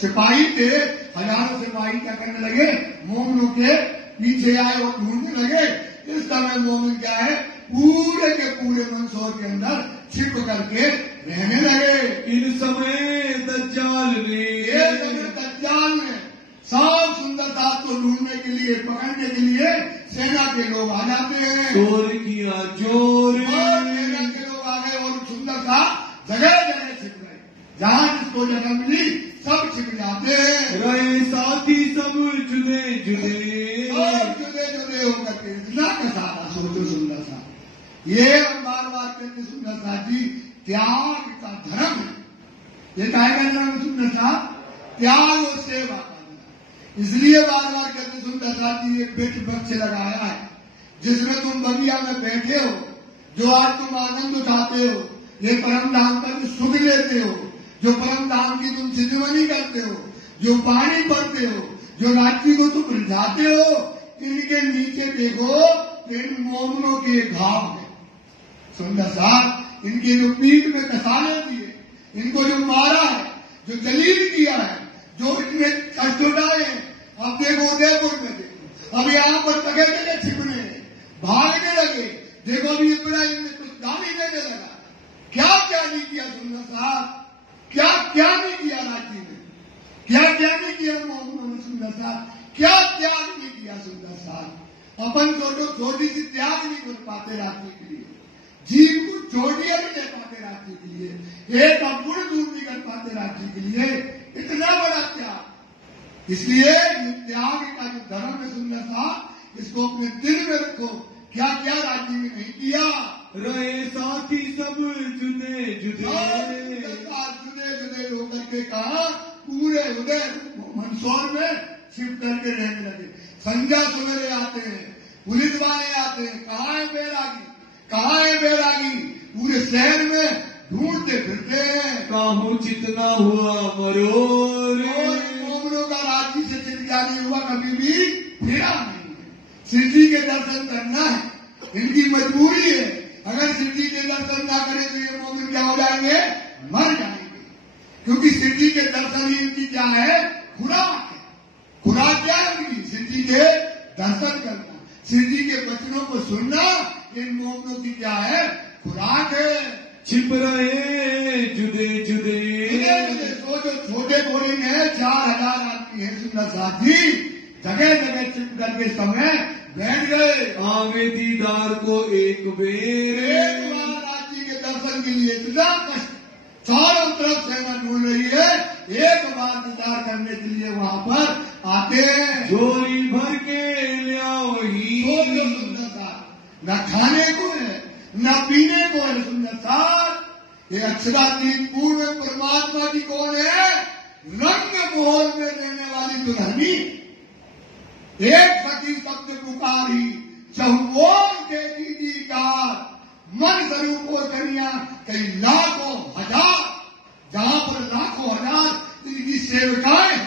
सिपाही थे, हजारों सिपाही क्या करने लगे, मोमिनों के पीछे आए और ढूंढने लगे। इस समय मोमिन क्या है, पूरे के पूरे मंसूर के अंदर छिप करके रहने लगे। इन समय दज्जाल ने सब सुंदर साथ को ढूंढने के लिए, पकड़ने के लिए सेना के लोग आ जाते हैं। जोर किया जोर, सेना के लोग आ गए और सुंदर साथ जगह जगह छिप गए, जहां जिसको जगह मिली सब छिप जाते हैं। रहे साथी सब जुदे जुदे, और जुदे जुदे होकर के इतना का सारा सोचो सुंदर सा, ये हम बार बार कहते सुंदर सा जी, त्याग का धर्म है। ये कहेगा धर्म सुंदर सा, त्याग और सेवा का, इसलिए बार बार कहते सुंदर सा जी, एक वृक्ष वृक्ष लगाया है जिसमें तुम बगिया में बैठे हो, जो आज तुम आनंद उठाते हो, ये परम धाम का जो सुख लेते हो, जो परम धाम की तुम सिद्धमणि करते हो, जो पानी पढ़ते हो, जो रात्रि को तुम रिझाते हो, इनके नीचे देखो इन मोमनों के घाव है। सुंदर साहब, इनके जो पीठ में कसाले दिए, इनको जो मारा है, जो जलील किया है, जो इनमें कष्ट उठाए हैं। अब देखो उदयपुर में देखो, अब यहाँ पर जगह जगह छिपने हैं, भागने लगे। देखो अभी इब्राहिम ने कुछ गाली देने लगा, क्या क्या नहीं किया सुंदर साहब, क्या क्या नहीं किया राज्य में, क्या क्या नहीं किया मोहम्मद ने सुंदर साहब, क्या त्याग नहीं किया सुंदर साहब। अपन छोटी सी त्याग नहीं कर पाते राज्य के लिए, जीव को चोटियां नहीं ले पाते राज्य के लिए, एक अपुण दूर नहीं कर पाते राज्य के लिए, इतना बड़ा त्याग। इसलिए त्याग का जो धर्म है सुंदर साहब, इसको अपने दिल में रखो, क्या क्या राज्य में नहीं किया। रहे साथी सब जुदे जुदे, जुदे जुदे होकर के कहा, पूरे उदय मंदसौर में छिप करके रहने लगे। संध्या सवेरे आते हैं, पुलिस वाले आते हैं, कहाँ है बैरागी, कहाँ है बैरागी, पूरे शहर में ढूंढते फिरते हैं। काहू जितना हुआ मरोर, मोमनों का राज्य से चिंता नहीं हुआ, कभी भी फिरा नहीं है। शिव जी के दर्शन करना है, इनकी मजबूरी है। अगर शिव जी के दर्शन ना करें तो ये मोमिन क्या हो जाएंगे, मर जाएंगे। क्योंकि शिव जी के दर्शन ही इनकी क्या है, खुराक है। खुराक क्या है उनकी, शिव जी के दर्शन करना, शिव जी के वचनों को सुनना, इन मोमिनों की क्या है? खुराक है। छिप रहे जुदे जुदे। तो जो छोटे बोरी में 4000 आदमी है सुंदर साथी, जगह जगह छिप करके समय बैठ गए। आवे दीदार को एक बेर। एक बार राज्य के दर्शन के लिए इतना कष्ट, चारों तरफ सेना ढूंढ रही है, एक बार दीदार करने के लिए वहां पर आते हैं। झोली भर के लिया वही। सुंदर साथ न खाने को है न पीने को है। सुंदर साथ ये अक्षरातीत पूर्ण परमात्मा की कौन है? रंग मोहर में रहने वाली दुल्हनी। एक फकीर शब्द पुकारी चहुओं के दीदी का मन स्वरूप और कन्या कई लाखों हजार, जहां पर लाखों हजार इनकी सेविकाएं,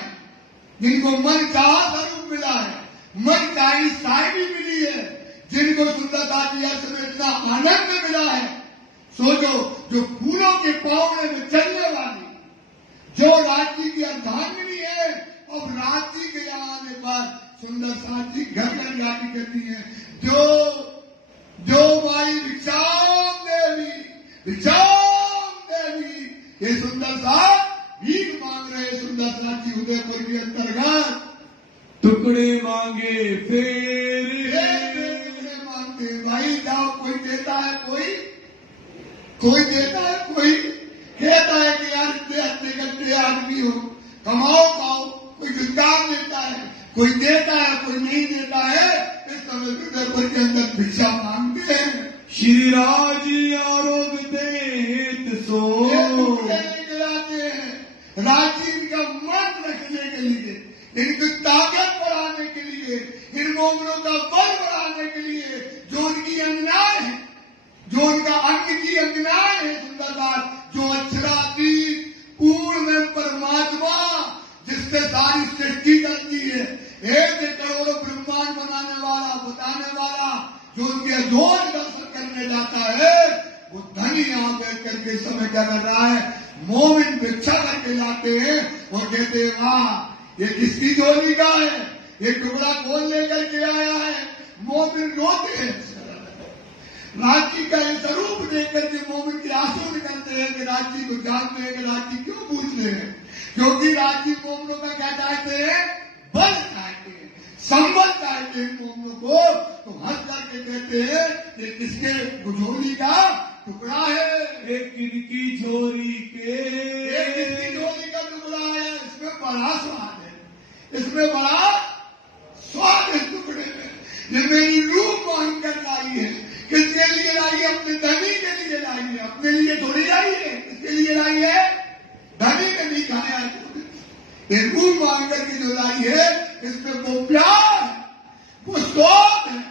जिनको मन चाह स्वरूप मिला है, मन चाही शायरी मिली है, जिनको सुंदरता की अर्थ में इतना आनंद मिला है। सोचो, जो फूलों के पावड़े में चलने वाली, जो राज्य की अर्धांगिनी है, अब राज्य के यहाँ आने पर सुंदर साथी घर घर जाती करती है, जो माई भिक्षाम देवी, ये सुंदर साथ भीख मांग रहे सुंदर साथी उदयपुर के अंतर्गत। टुकड़े मांगे फेर मांगते भाई, जाओ कोई देता है, कोई देता है, कोई कहता है कि यार इतने अच्छे गंदे आदमी हो, कमाओ खाओ, कोई भिक्षाम देता है, कोई देता है, कोई नहीं देता है। इस समय उदयपुर के अंदर भिक्षा मांगते हैं। श्री राज आरोग देत सो गिराते हैं राज्य इनका मन रखने के लिए, इनकी ताकत बढ़ाने के लिए, इन मोमिनों का बल बढ़ाने के लिए, जो उनकी अंगनाएं है, जो उनका अंग की अंगनाएं है सुंदर बात, जो अक्षरातीत पूर्ण परमात्मा जिससे सारी सृष्टि करती है, एक करोड़ों ब्रह्मांड बनाने वाला, बताने वाला, जो उनके जोर दर्शन करने जाता है, वो धनी यहाँ बैठ करके समय क्या कर रहा है? मोमिन भिक्षा करके लाते हैं और कहते हैं वाह ये किसकी झोली का है, ये टुकड़ा कौन लेकर के आया है? मोमिन रोते हैं। राज्य का ये स्वरूप देख करके मोमिन के आंसू निकलते हैं कि राज्य को जानते हैं कि राज्य क्यों पूछते हैं, क्योंकि राज्य मोमिनों का क्या चाहते हैं? बल चाहते हैं, संबल चाहते हैं मोमिनों को। तो हंस करके कहते हैं ये किसके झोली का टुकड़ा है? एक इनकी झोली के, किसकी झोली का टुकड़ा है? इसमें बड़ा स्वाद है, इसमें बड़ा स्वाद है टुकड़े में। ये मेरी रूह मांग कर लाई है। किसके लिए लाई है? अपने धनी के लिए लाई है, अपने लिए थोड़ी लाई है। किसके लिए लाई है? धनी ने नहीं खाया, ये रूह मांग करके जो लाई है, इसमें वो प्यार है, वो स्वाद है,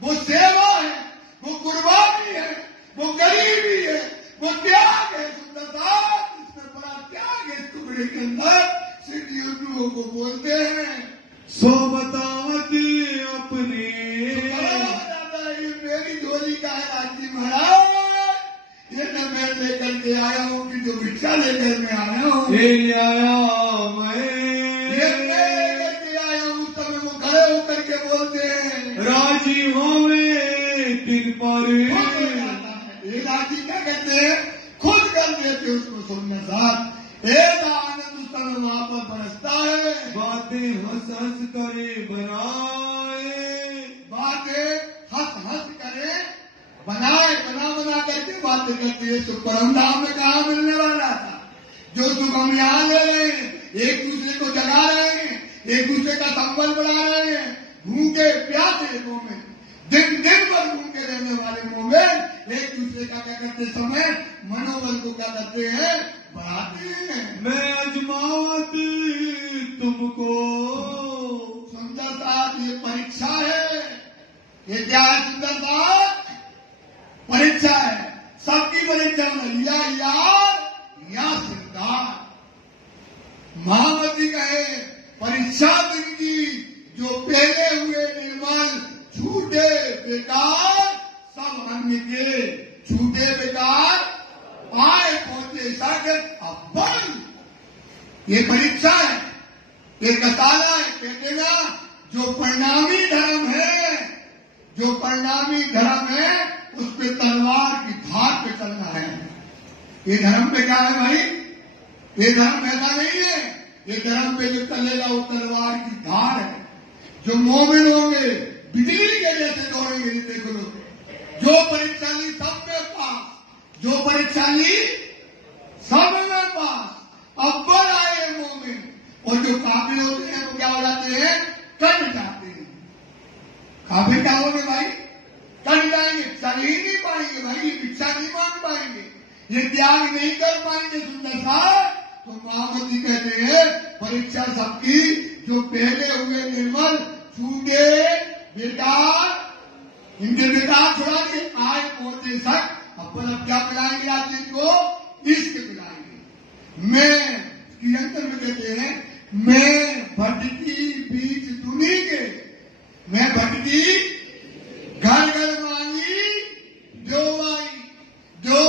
वो सेवा है, वो कुर्बानी है, वो गरीबी है, वो त्याग है। सुंदरता इसमें बड़ा त्याग है। इस टुकड़े के अंदर सीढ़ियों रूहों को बोलते हैं सोबतावती अपने। ये मेरी झोली का है राज्य महाराज, ये न मैं लेकर के आया हूँ कि जो भिक्षा लेकर मैं आया हूँ, ये आया मैं लेकर के आया हूँ। तब वो खड़े होकर के बोलते हैं राजी हो में तिन पर। ये राजी क्या कहते हैं? खुद कर देते उसको सुनने साथ एक आनंद उस समय वहां पर बरसता है। बातें हंस हंस करे बनाए, बातें हंस हंस करे बनाए, बना करके बातें करती है। सुख परम धाम में कहाँ मिलने वाला था? जो सुख हम यहाँ ले रहे हैं, एक दूसरे को जगा रहे हैं, एक दूसरे का संबल बढ़ा रहे हैं। भूखे प्यासे मोमें, दिन दिन भर भूखे रहने वाले मोमें एक दूसरे का क्या करते समय मनोबल को क्या करते हैं? बढ़ाते हैं। मैं अजमावत तुमको। सुंदरता ये परीक्षा है। ये क्या है? सुंदरता परीक्षा है, सबकी परीक्षा में या यार या सिद्धार्थ। महामती कहे परीक्षा जिंदगी जो पहले हुए निर्मल, छूटे बेकार सब अन्य के, छूटे बेकार पाए पहुंचे सागर अव्वल। ये परीक्षा है, ये कताला है। कहते ना जो परिणामी धर्म है, जो परिणामी धर्म है उस पे तलवार की धार पे चलना है। ये धर्म पे क्या है भाई? ये धर्म ऐसा नहीं है। ये धर्म पे जो चलेगा वो तलवार की धार है। जो मोमिन होंगे बिजली के जैसे दौड़ेंगे। देख लो, जो परीक्षा ली सब में पास, जो परीक्षा ली सब में पास, अव्वल आए मोमिन। और जो काफिर होते हैं वो क्या हो जाते हैं? कट जाते हैं। काफिर क्या होंगे भाई? कट जाएंगे, चल ही नहीं पाएंगे भाई, भिक्षा नहीं मांग पाएंगे, ये त्याग नहीं कर पाएंगे। सुंदर सा तो मोहम्मद जी कहते हैं परीक्षा सबकी, जो पहले हुए निर्मल छूटे बेकार, इनके बेकार छोड़ा के आए पहुंचे सक। अपन अब क्या पिलाएंगे आप इनको? इश्क पिलाएंगे। मैं की अंतर में कहते हैं मैं भटकी बीच दुनी के, मैं भटकी घर घर मांगी दो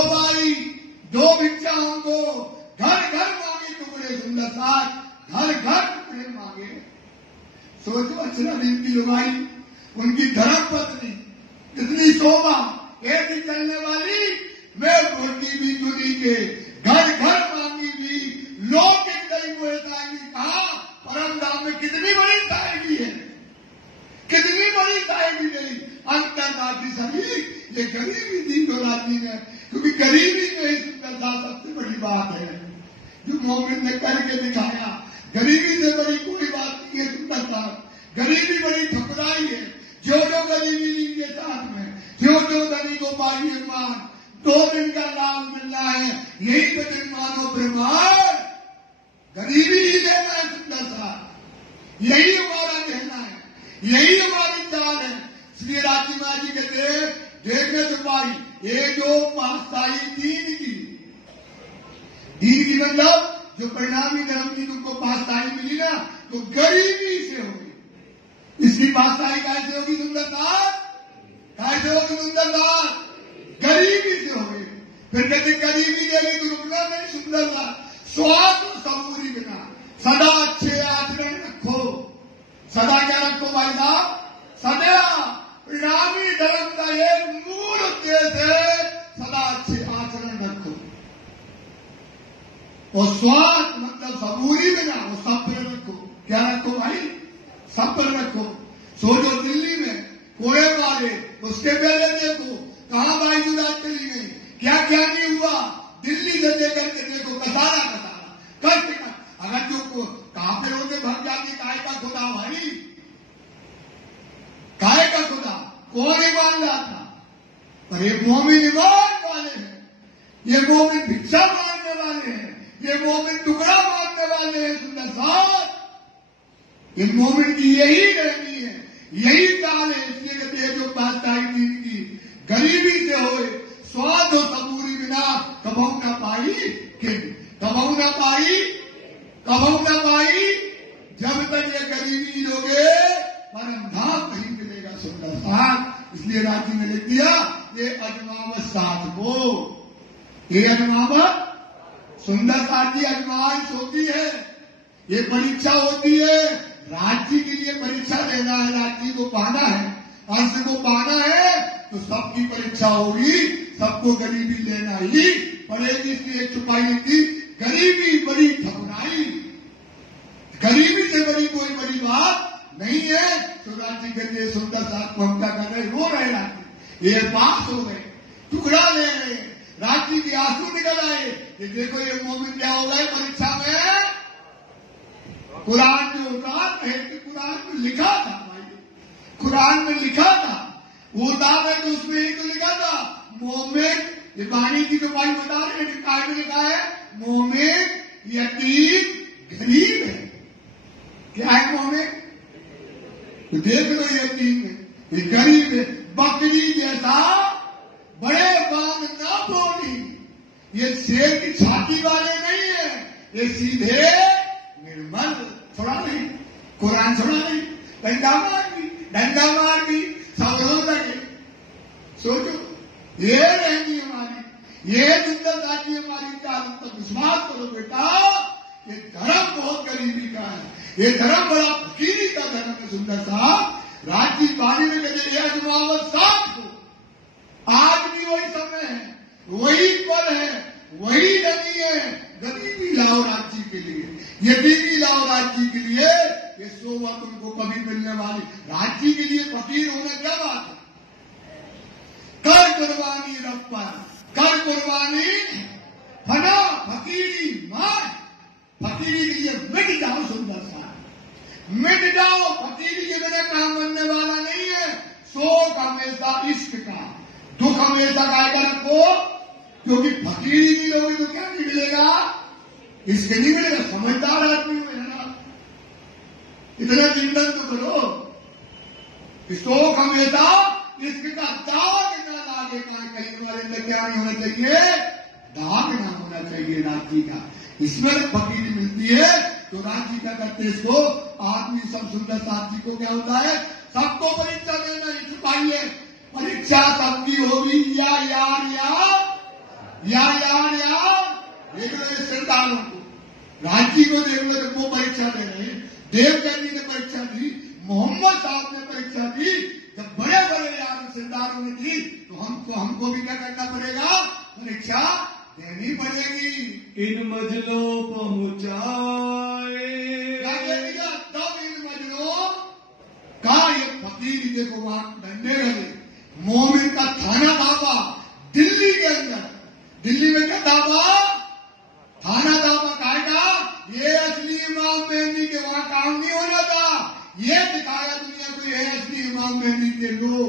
बाई दो भिक्षाओं को, घर घर मांगे टुकड़े। सुंदर साथ घर घर टुकड़े मांगे। सोचो अच्छा की लुगाई, उनकी धर्म पत्नी, इतनी शोभा, ऐसी चलने वाली, मैं भटकी भी दुनी के, घर घर मांगी भी लोग के करीब हुए। कहा परम धाम में कितनी बड़ी शायरी है, कितनी बड़ी शायरी मेरी अंतरराज्य सभी। ये गरीबी थी जो राज्य में, क्योंकि गरीबी में ही सुंदरता सबसे बड़ी बात है जो मोमिन ने करके दिखाया। गरीबी से बड़ी कोई बात नहीं है सुंदरता। गरीबी बड़ी ठुकराई है। जो गरीबी इनके साथ में, जो धनी को पाई मान, 2 दिन का लाभ मिलना है, यही वचन मानो ब्रह्मांड। गरीबी ही लेना है सुंदर सा, यही हमारा कहना है, यही हमारी चाल है। श्री राजी माँ जी कहते हैं देखने तो पाई ये जो पास्ताई दीन की मतलब जो परिणामी धर्म की तुमको पास्ताई मिली ना, तो गरीबी से होगी। इसकी पास्ताई कैसे होगी सुंदरता? कैसे होगी सुंदरता? गरीबी से होगी। फिर कहते गरीबी देगी तो रुकना नहीं। सुंदरता स्वाद सबूरी बिना सदा अच्छे आचरण रखो। सदा क्या रखो भाई साहब? सदा परिणामी धर्म का एक मूल उद्देश्य है सदा अच्छे आचरण रखो। और स्वाद मतलब सबूरी बिना वो सब्र रखो। क्या रखो भाई? सब्र रखो। सोचो दिल्ली में कोड़े मारे, उसके पहले देखो कहां भाई गुजरात चली गई, क्या क्या नहीं हुआ। दिल्ली से लेकर के देखो कसारा कष्ट। अगर जो काफिर होते भग जाती, काय का खुदा भाई, काय का खुदा कौन ईमान लाता? पर ये मोमिन ईमान वाले हैं, ये मोमिन भिक्षा मांगने वाले हैं, ये मोमिन टुकड़ा मांगने वाले हैं। सुंदर साहब ये मोमिन की यही रहनी है, यही चाल है। इसलिए कहते हैं जो पास्ताई दीन की गरीबी से होए, स्वाद हो सबूरी बिना कबहू न पाई किन, कबहू न पाई, कबहू न पाई। जब तक ये गरीबी लोगे परम धाम नहीं मिलेगा। सुंदर साथ इसलिए राजी ने लिख दिया ये अजमावत साथ को, ये अजमावत सुंदर साथ की अजमाइश होती है, ये परीक्षा होती है। राज्य के लिए परीक्षा देना है, राज्य को पाना है, अंश को पाना है, तो सबकी परीक्षा होगी, सबको गरीबी लेना ही पड़ेगी। इसलिए चुपाई की गरीबी बड़ी ठकुराई, गरीबी से बड़ी कोई बड़ी बात नहीं है। तो राज्य के लिए सुंदर साथ ममता कर रहे, रो रहे राज्य, ये पास हो गए, टुकड़ा ले रहे, राज्य की आंसू निकल आए। ये देखो ये मोमिन क्या हो गए परीक्षा में। कुरान जो उतार है कि कुरान में लिखा था भाई, कुरान में लिखा था, वो उतार है तो उसमें ही तो लिखा था मोमिन। ये वाणी की जो भाई बता रहे हैं काय में लिखा है मोमिन यतीम गरीब है। क्या है मोमिन? तो देख लो यतीम है, ये गरीब है, बकरी जैसा बड़े बाग ना बोली। ये शेर की छाती वाले नहीं है, ये सीधे निर्मल। थोड़ा नहीं, कुरान थोड़ा नहीं, डंडा मार दी सब रो लगे। सोचो ये रहेगी हमारी, ये सुंदरता की हमारी चाल पर विश्वास करो बेटा। ये धर्म बहुत गरीबी का है, ये धर्म बड़ा फकीरी का धर्म है। सुंदर साहब राज्य बारी में कहते अजमावत साथ को आज वही पल है, वही नदी है। गरीबी लाओ राज्य के लिए, यतीमी लाओ राज्य के लिए, ये सोबत उनको कभी मिलने वाली। राज्य के लिए फकीर होना क्या बात है? कर कुर्बानी रब पर, कर कुर्बानी फना फकीरी मार। फकीरी के लिए मिट जाओ, सुंदर सा मिट जाओ। फकीरी के बिना काम बनने वाला नहीं है। शोक हमेशा इश्क का, दुख हमेशा गायका रखो, क्योंकि फकीरी नहीं लोगे तो क्या निकलेगा? इसके नहीं मिलेगा। समझदार आदमी हो ना, इतना चिंतन तो करो। शोक हमेशा इश्क का दाग न लागे। कहीं वाले में क्या नहीं होना चाहिए? दाग ना होना चाहिए राज्य का। इसमें फकीरी मिलती है तो राज्य का करते इसको आदमी सब सुंदर साथी को क्या होता है? सबको परीक्षा देना ही छुपाइए। परीक्षा सबकी होगी या यार देख रहे सरदारों को, राज्य को देख लो वो परीक्षा दे रहे हैं। देवचंदी ने परीक्षा दी, मोहम्मद साहब ने परीक्षा दी। जब बड़े बड़े यार सरदारों ने दी तो हमको भी क्या करना पड़ेगा? परीक्षा देनी पड़ेगी। इन मजलों पहुंचाए तब इन मजलों का ये फकीर देखो वहां डंडे लगे। मोमिन का थाना दाबा दिल्ली के अंदर। दिल्ली में क्या दाबा? थाना दाबा कायदा। ये असली इमाम मेहंदी के वहां काम नहीं होना था। ये दिखाया दुनिया को ये असली इमाम मेहंदी के लोग,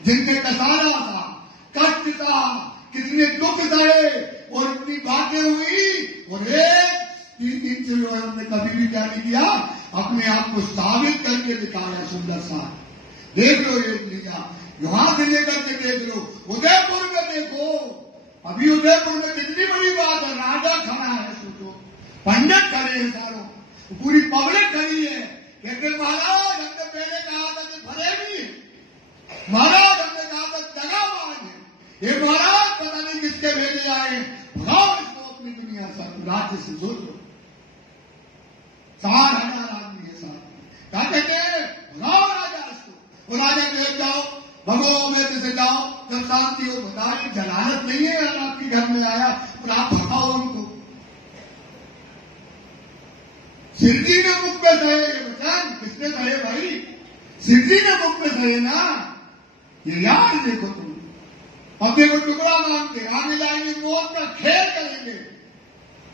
जिनके कसारा था, कष्ट था, कितने दुख सहे और इतनी बातें हुई। और एक 3 से उन्होंने कभी भी क्या नहीं किया? अपने आप को साबित करके दिखाया। सुंदर सा देख लो, ये लीजा यहां से लेकर के देख लो, उदयपुर में देखो। अभी उदयपुर में कितनी बड़ी बात है। राजा खड़ा है, सोचो, पंडित खड़े हैं, सारों पूरी पब्लिक खड़ी है। कहते महाराज हमने पहले कहा था कि फरेबी है, महाराज हमने कहा था दगाबाज है, ये महाराज पता नहीं किसके भेजे आए। भगाओ इसको अपनी दुनिया से, राज्य से। सोचो 4,000 आदमी है साथ। क्या कहते हैं? भगाओ राजा इसको। वो राजा कहे जाओ भगो में से जाओ, जब शांति हो। बता रही जलालत नहीं है, आपके घर में आया और आप भगाओ उनको। सिरजी ने मुख पे सहे वचन, किसने सहे भाई? सिरजी ने मुख पे सहे ना। ये यार देखो तुम अपने को टुकड़ा मानते आगे लाएंगे, मौत का खेल करेंगे।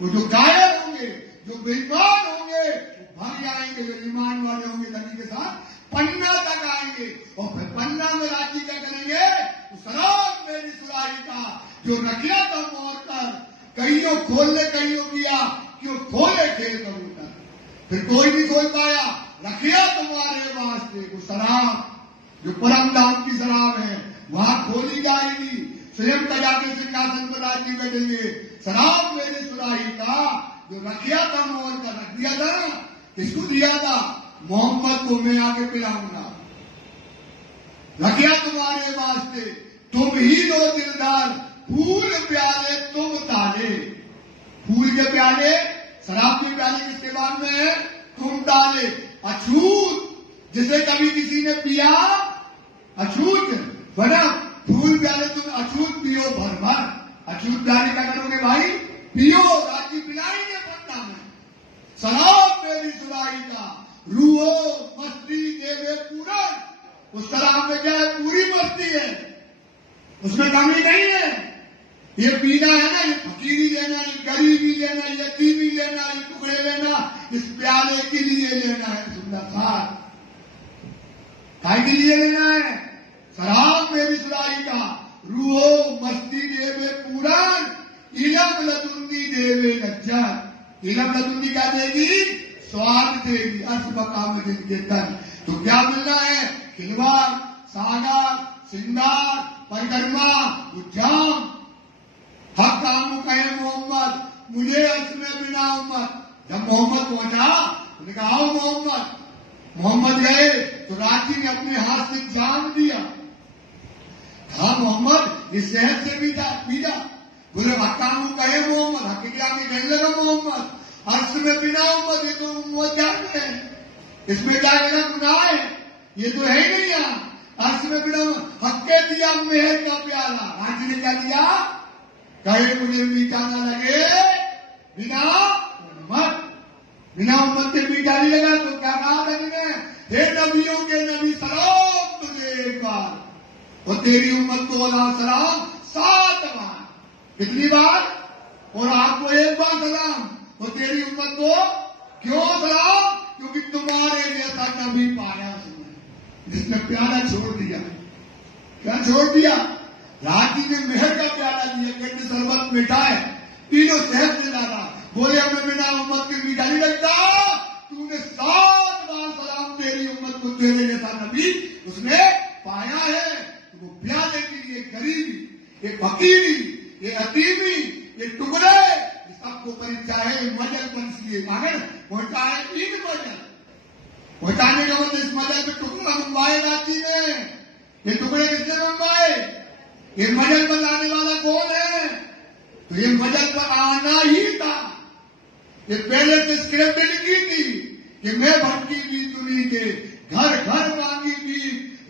वो जो घायल होंगे, जो बेईमान होंगे, भाग जाएंगे। जो ईमान वाले होंगे नबी के साथ पन्ना तक आएंगे। और फिर पन्ना में राज्य क्या करेंगे? तो सराब मेरी सुराही का जो रखिया था मोर कर, कईयों खोलने कईयों किया, क्यों खोले खेल कबूतर। फिर कोई नहीं खोल पाया। रखिया तुम्हारे वास्ते वो शराब जो परम दाम की शराब है, वहां खोली जाएगी। स्वयं बजा के सिंहासन पर राज्य बैठेंगे। शराब मेरी सुराही का जो रखिया था मोर का, रख दिया था ना, किसको दिया था? मोहम्मद को मैं आके पिलाऊंगा। रखिया तुम्हारे वास्ते, तुम ही दो दिलदार, फूल प्याले तुम ताले। फूल के प्याले, शराब के प्याले किसके बाद में है? तुम ताले। अछूत जिसे कभी किसी ने पिया, अछूत बना। फूल प्याले तुम अछूत पियो भर भर। अछूत प्याले क्या करोगे भाई? पियो, राज्य पिलाएंगे पन्ना में। शराब मेरी सुराही का रूहो मस्ती देवे पूरा। उस शराब में क्या है? पूरी मस्ती है, उसमें कमी नहीं है। ये पीना है ना, ये फकीरी लेना, ये गरीबी लेना, ये यतीमी लेना, ये टुकड़े लेना, इस प्याले के लिए लेना है। सुंदर सा काय के लिए लेना है? शराब मेरी सुराही का रूहो मस्ती देवे पूरन, इलम लदुंदी देवे गज्जर। इलम लदुंदी क्या देगी? स्वाद देगी। अर्थ बकाम जिनके तन। तो क्या मिलना है? खिलवाड़, सागर, सिंगार, परिक्रमा, उज्जाम। हक काम कहे मोहम्मद, मुझे अर्थ में बिना उम्मत। जब मोहम्मद पहुंचा उन्होंने कहा आओ मोहम्मद। मोहम्मद गए तो राज्य ने अपने हाथ से जान दिया। कहा मोहम्मद इस शहर से भी पीजा। बोले हकाम कहे मोहम्मद, हकीका में कहने लगा मोहम्मद अर्थ में बिना उम्मत। ये तो उम्मत जानते हैं, इसमें क्या कहना गुनाह है? ये तो है ही नहीं यहाँ। अर्थ में बिना हक के दिया मेहर का प्याला। राज्य ने क्या दिया? कहे मुझे मीठा न लगे बिना उम्मत, बिना उम्मत के मीठा नहीं लगा तो क्या कहा नबी ने, हे नबियों के नबी सलाम तुझे एक बार और तेरी उम्मत को वाला सलाम 7 बार। कितनी बार? और आपको एक बार सलाम और तेरी उम्मत को क्यों सलाम? क्योंकि तुम्हारे जैसा नबी पाया जिसने प्याला छोड़ दिया। क्या छोड़ दिया? राजी ने मेहर का प्याला दिया, कहते शरबत मीठा है, पी लो सेहत में ज्यादा। बोले हमें बिना उम्मत के मीठा नहीं लगता। तूने 7 बार सलाम तेरी उम्मत को तेरे जैसा नबी उसने पाया है। तो वो प्याले के लिए गरीबी, ये फकीरी, ये अतीमी, ये टुकड़े, ये सबको परीक्षा है। मजल पंछी मांगे पहुंचा है 3 मजल पहुंचाने के बाद इस मजल पे टुकड़ा मंगवाए रांची में। ये टुकड़े किसने मंगवाए? ये मजल पर लाने वाला कौन है? तो ये मजल पर आना ही था। ये पहले से स्क्रिप्ट लिखी थी कि मैं भटकी भी दुनिया के घर घर मांगी भी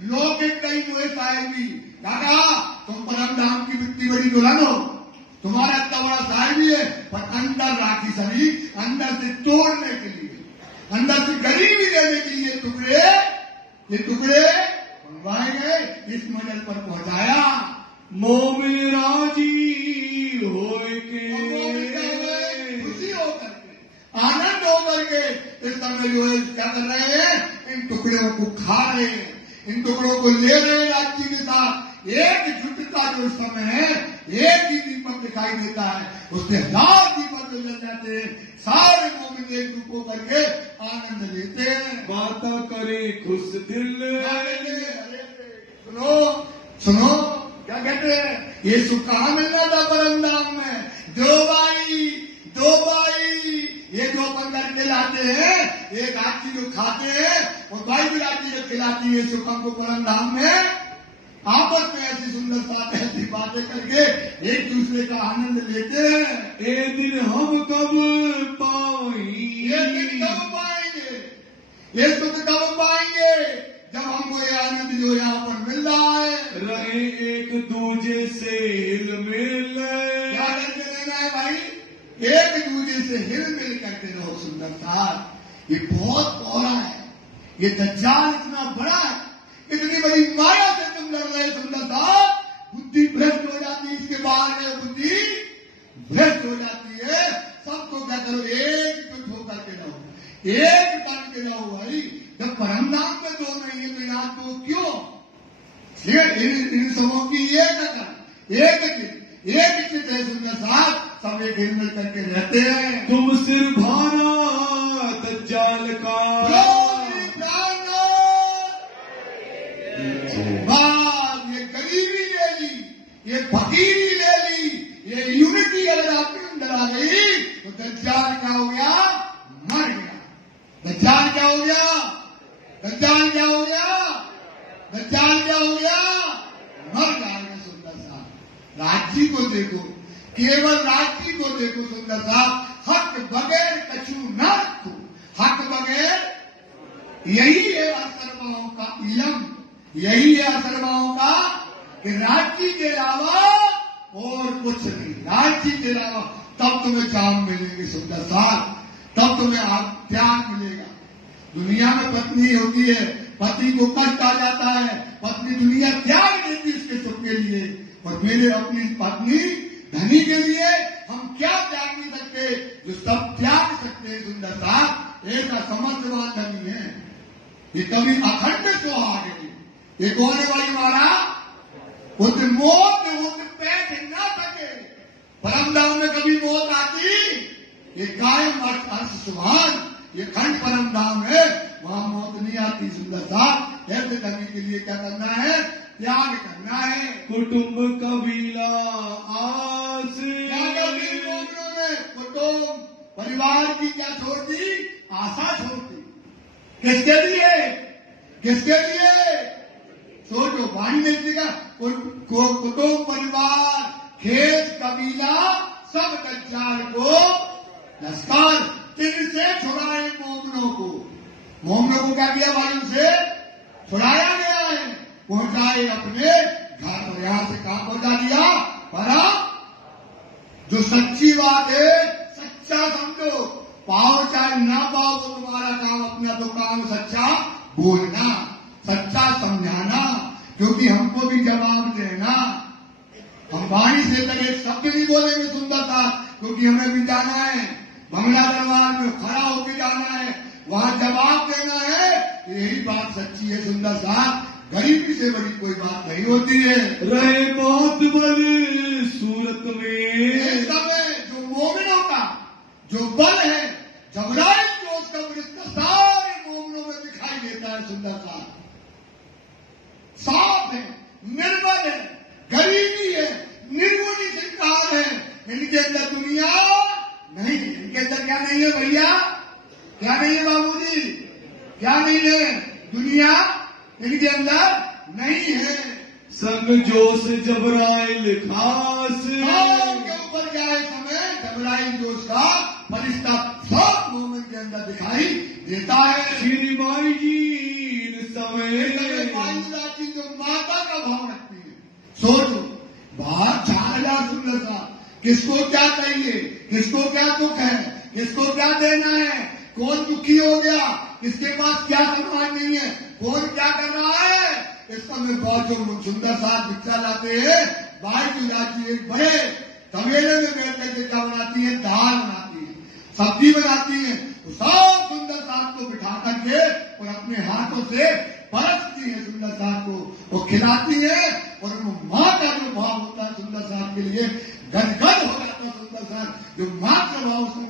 लोग कई हुए साहेबी। दादा तुम परम धाम की इतनी बड़ी दुल्हन हो, तुम्हारा इतना बड़ा साहेबी है, पर अंदर राखी सभी अंदर से तोड़ने के लिए, अंदर से गरीबी देने के लिए ये टुकड़े मंगवाए गए, इस मजल पर पहुंचाया। मोमिन राजी होए के, खुशी होकर के, आनंद होकर के इस समय जो है क्या कर रहे हैं? इन टुकड़ों को खा रहे हैं, इन टुकड़ों को ले रहे हैं राज्य के साथ। एक झुटता जो समय है, एक ही दीपक दिखाई देता है, उससे 1000 दीपक जल जाते हैं। सारे मोमिन एक रूप होकर के आनंद लेते हैं। बाता करे खुश दिल। सुनो सुनो क्या कहते हैं? ये सुख कहाँ मिलना था परम धाम में? दो बाई ये जो अपन घर खिलाते हैं, एक आदमी जो खाते हैं और भाई बिराती जो खिलाती है सुख हमको परम धाम में। आपस में ऐसी सुंदर बात, ऐसी बातें करके एक दूसरे का आनंद लेते हैं। ये दिन हम कब पाएंगे? ये दिन कब पाएंगे? ये सुख कब पाएंगे? जब हमको ये आनंद जो यहाँ पर मिल रहा है। रहे एक दूजे से हिल मिल। क्या करते रहना है भाई? एक दूजे से हिल मिल करके रहो। सुंदर साहब ये बहुत कोरा है, ये दज्जाल इतना बड़ा है, इतनी बड़ी माया से तुम लड़ रहे। सुंदर साहब बुद्धि भ्रष्ट हो जाती है, इसके बाहर में बुद्धि भ्रष्ट हो जाती है। सबको क्या करो? एकजुट होकर के रहो, एक बन के रहो भाई। जब परम धाम में दो नहीं है तो यहाँ दो क्यों? इन सबों की एक चित है। सुंदर साहब सब एक हिल मिल करके रहते हैं। तुम सिर भारा दज्जाल का, ये गरीबी ले ली, ये फकीरी ले ली, ये यूनिटी अगर आपके अंदर आ गई तो दज्जाल क्या हो गया? मर गया। दज्जाल क्या हो गया? दज्जाल क्या हो गया? दज्जाल क्या हो गया? मर जाएगा। सुंदर साहब राज्य को देखो, केवल राज्य को देखो। सुंदर साहब हक बगैर कछु न रखो, हक बगैर। यही है असरमाओं का इलम, यही है असरमाओं का कि राज्य के अलावा और कुछ नहीं। राज्य के अलावा तब तुम्हें जाम मिलेंगे। सुंदर साहब तब तुम्हें त्याग मिलेगा। दुनिया में पत्नी होती है, पति को कष्ट आ जाता है, पत्नी दुनिया त्याग देती उसके सुख के लिए। और मेरे अपनी पत्नी धनी के लिए हम क्या त्याग नहीं सकते जो सब त्याग सकते हैं। सुंदर साहब एक असमर्थवान धनी है, ये कभी अखंड सुहाग है। ये कौन है भाई हमारा? उस मौत पैठ न सके। परम धाम में कभी मौत आती? ये कायम अर्थ सुहाग, ये खंड परम धाम है, वहां मौत नहीं आती। सुंदर साहब ऐसे करने के लिए क्या करना है? त्याग करना है। कुटुंब कबीला आस, क्या कर दी मोमिनों ने? कुटुंब परिवार की क्या छोड़ दी? आशा छोड़ दी। किसके लिए? किसके लिए? सोचो वाणी व्यक्ति का कुटुंब परिवार खेत कबीला सब दज्जाल को लश्कर तीर से छुड़ाए। मोमिनों को क्या किया? वायु से छुड़ाया गया है, पहुंचाए अपने घर। और यहां से कहां पहुंचा दिया? परम जो सच्ची बात है सच्चा समझो, पाओ चाहे ना पाओ तो तुम्हारा काम अपना तो काम सच्चा बोलना, सच्चा समझाना, क्योंकि हमको भी जवाब देना। हम वाणी से तक एक शब्द नहीं बोलेंगे सुंदर सा, क्योंकि हमें भी जाना है बंगला दरबार में, खड़ा होकर जाना है, वहां जवाब देना है। यही बात सच्ची है सुंदर सा, गरीबी से बड़ी कोई बात नहीं होती है। रहे बहुत बल सूरत में, समय जो मोमिनों का जो बल है, जबराइल जो उसका रिश्ता सारे मोमिनों में दिखाई देता है। सुंदर सा साफ है, निर्मल है, गरीबी है, निर्गुणी संकार है, इनके अंदर दुनिया नहीं। इनके अंदर क्या नहीं है भैया, क्या नहीं है बाबूजी, क्या नहीं है, दुनिया इनके अंदर नहीं है। संग जोश जबराइल खास, के ऊपर जाए समय जबराइल जोश का फरिश्ता सब मोमिन के अंदर दिखाई देता है। श्री माई जी समय की जो माता का भाव रखती है, सोचो बाहर 4000 सुंदर सा, किसको क्या चाहिए, किसको क्या दुख है, किसको क्या देना है, कौन दुखी हो गया, किसके पास क्या सम्मान नहीं है, कौन क्या कर रहा है, इस समय बहुत जो सुंदर साथ भिक्षा लाते हैं। बाहर की जाती एक बड़े तवेले में बैठ करके क्या बनाती है, दाल बनाती है, सब्जी बनाती है, तो सब सुंदर साथ को बिठा करके और अपने हाथों से परसती है सुंदर साथ को, वो खिलाती है, और माँ का जो भाव होता है सुंदर साथ के लिए गदगद हो जाता है। सुंदर साथ जो माँ का भाव उसमें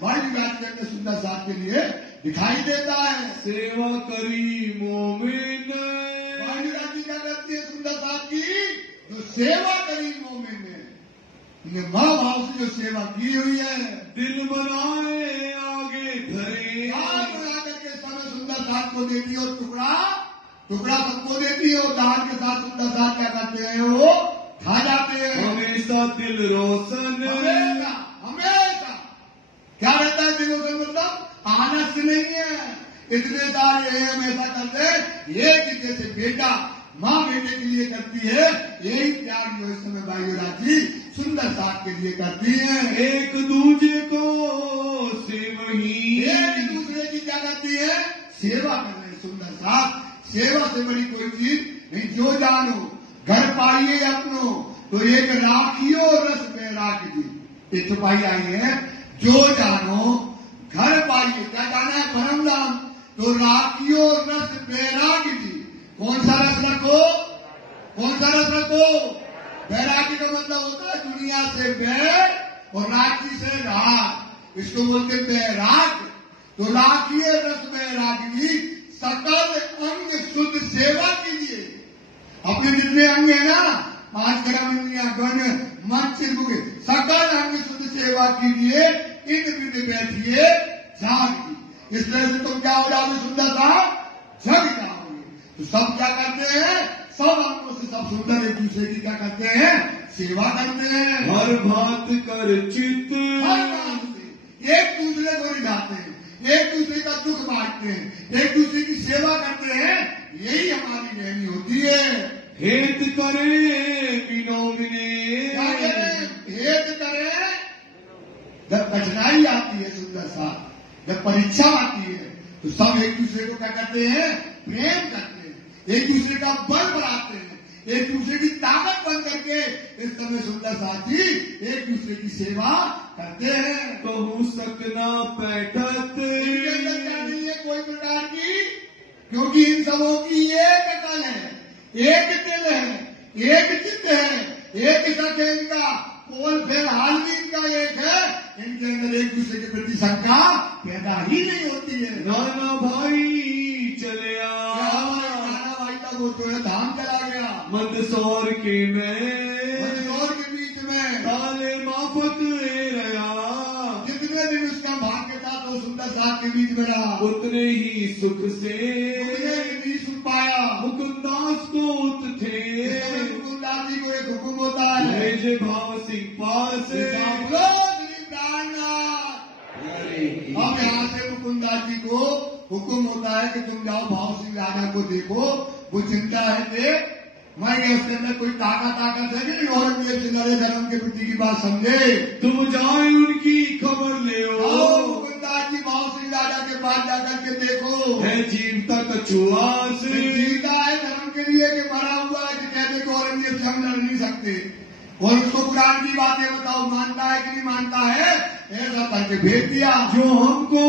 बड़ी बात करके सुंदर साथ के लिए दिखाई देता है। सेवा करी मोमिन, बड़ी राजी क्या करती है सुंदर साथ की, जो सेवा करी मोमिन ने, ये माँ भाव से जो सेवा की हुई है, दिल बनाए आगे धरे, दान बना करके समय सुंदर साथ को देती है, और टुकड़ा टुकड़ा सबको देती है, और दान के साथ सुंदर साथ क्या करते हैं, वो खा जाते हैं। हमेशा दिल रोशन, हमेशा हमेशा क्या रहता है दिल रोशन, मतलब आलस नहीं है, इतने सारे हैं, हमेशा करते हैं। ये कि जैसे बेटा माँ बेटे के लिए करती है, यही प्यार जो इस समय भाई राजी सुंदर साथ के लिए करती है। एक दूजे को सेवही, एक दूसरे की क्या करती है, सेवा कर रहे सुंदर साथ। सेवा से बड़ी कोई चीज नहीं। जो जानो घर पाइए अपनो, तो एक राखियो रस में राख दी, ये छुपाई आई है। जो जानो घर पाइए, क्या जाना है, परम नाम, तो राखियो रस बैरागी जी। कौन सा रस रखो, कौन सा रस रखो, बैरागी का मतलब होता है दुनिया से बैर और राखी से राग, इसको बोलते बैराग। तो राखिए रस बैरागी, सकल अंग शुद्ध सेवा कीजिए। अपने जितने अंग है ना, 5 ग्राम इंद्रिया, गण, मन, चिरमुख, सकल अंग शुद्ध सेवा कीजिए, इन विधि बैठिए जाग। इस तरह से तुम क्या हो जाओगे, सुंदर सा जग जाओगे। तो सब क्या करते हैं, सब अंगों से सब सुंदर एक दूसरे की क्या करते हैं, सेवा करते हैं। हर बात कर चित, हर बात से एक दूसरे को रिझाते हैं, एक दूसरे का दुख बांटते हैं, एक दूसरे की सेवा करते हैं। यही हमारी रहनी होती है। हेत करे विनोमिने, क्या करें, हेत करें। जब कठिनाई आती है सुंदर सा, जब परीक्षा आती है, तो सब एक दूसरे को क्या करते हैं, प्रेम करते हैं, एक दूसरे का बल बढ़ाते हैं, एक दूसरे की ताकत बन करके इस समय सुंदर साथी एक दूसरे की सेवा करते हैं। कहू सकना पैठत, इनके अंदर क्या नहीं है कोई प्रकार की, क्योंकि इन सबों की एक अकल है, एक दिल है, एक चित्त है, एक सक है इनका, कौन फिर हाल भी इनका एक है। इनके अंदर एक दूसरे के प्रति शंका पैदा ही नहीं होती है। नाना भाई चले नाना भाई का वो जो है धाम चला गया, मंदसौर के में, मंदसौर के बीच में ताले माफक रहा, जितने दिन उसका भाग के साथ वो सुंदर साथ के बीच में रहा, उतने ही सुख से उतने भी सुन पाया। मुकुंदास को उत थे, मुकुंदास जी को एक हुक्म होता है, भेजे भाव सिंह पास, अब यहाँ से मुकुंदास जी को हुक्म होता है कि तुम जाओ भाव सिंह राजा को देखो, वो चिंता है कि मैं उसके अंदर कोई ताकत है कि औरंगजेब से लड़े धर्म के प्रति की बात समझे। तुम जाए उनकी खबर ले मुकुंदास जी भाव सिंह राजा के पास जाकर के देखो, है जीवता कछुआ से जीता है धर्म के लिए कि मरा हुआ है, कि कहते कि औरंगजेब से हम लड़ नहीं सकते, और उसको पुराण की बातें बताओ मानता है कि नहीं मानता है, ऐसा करके भेज दिया। जो हमको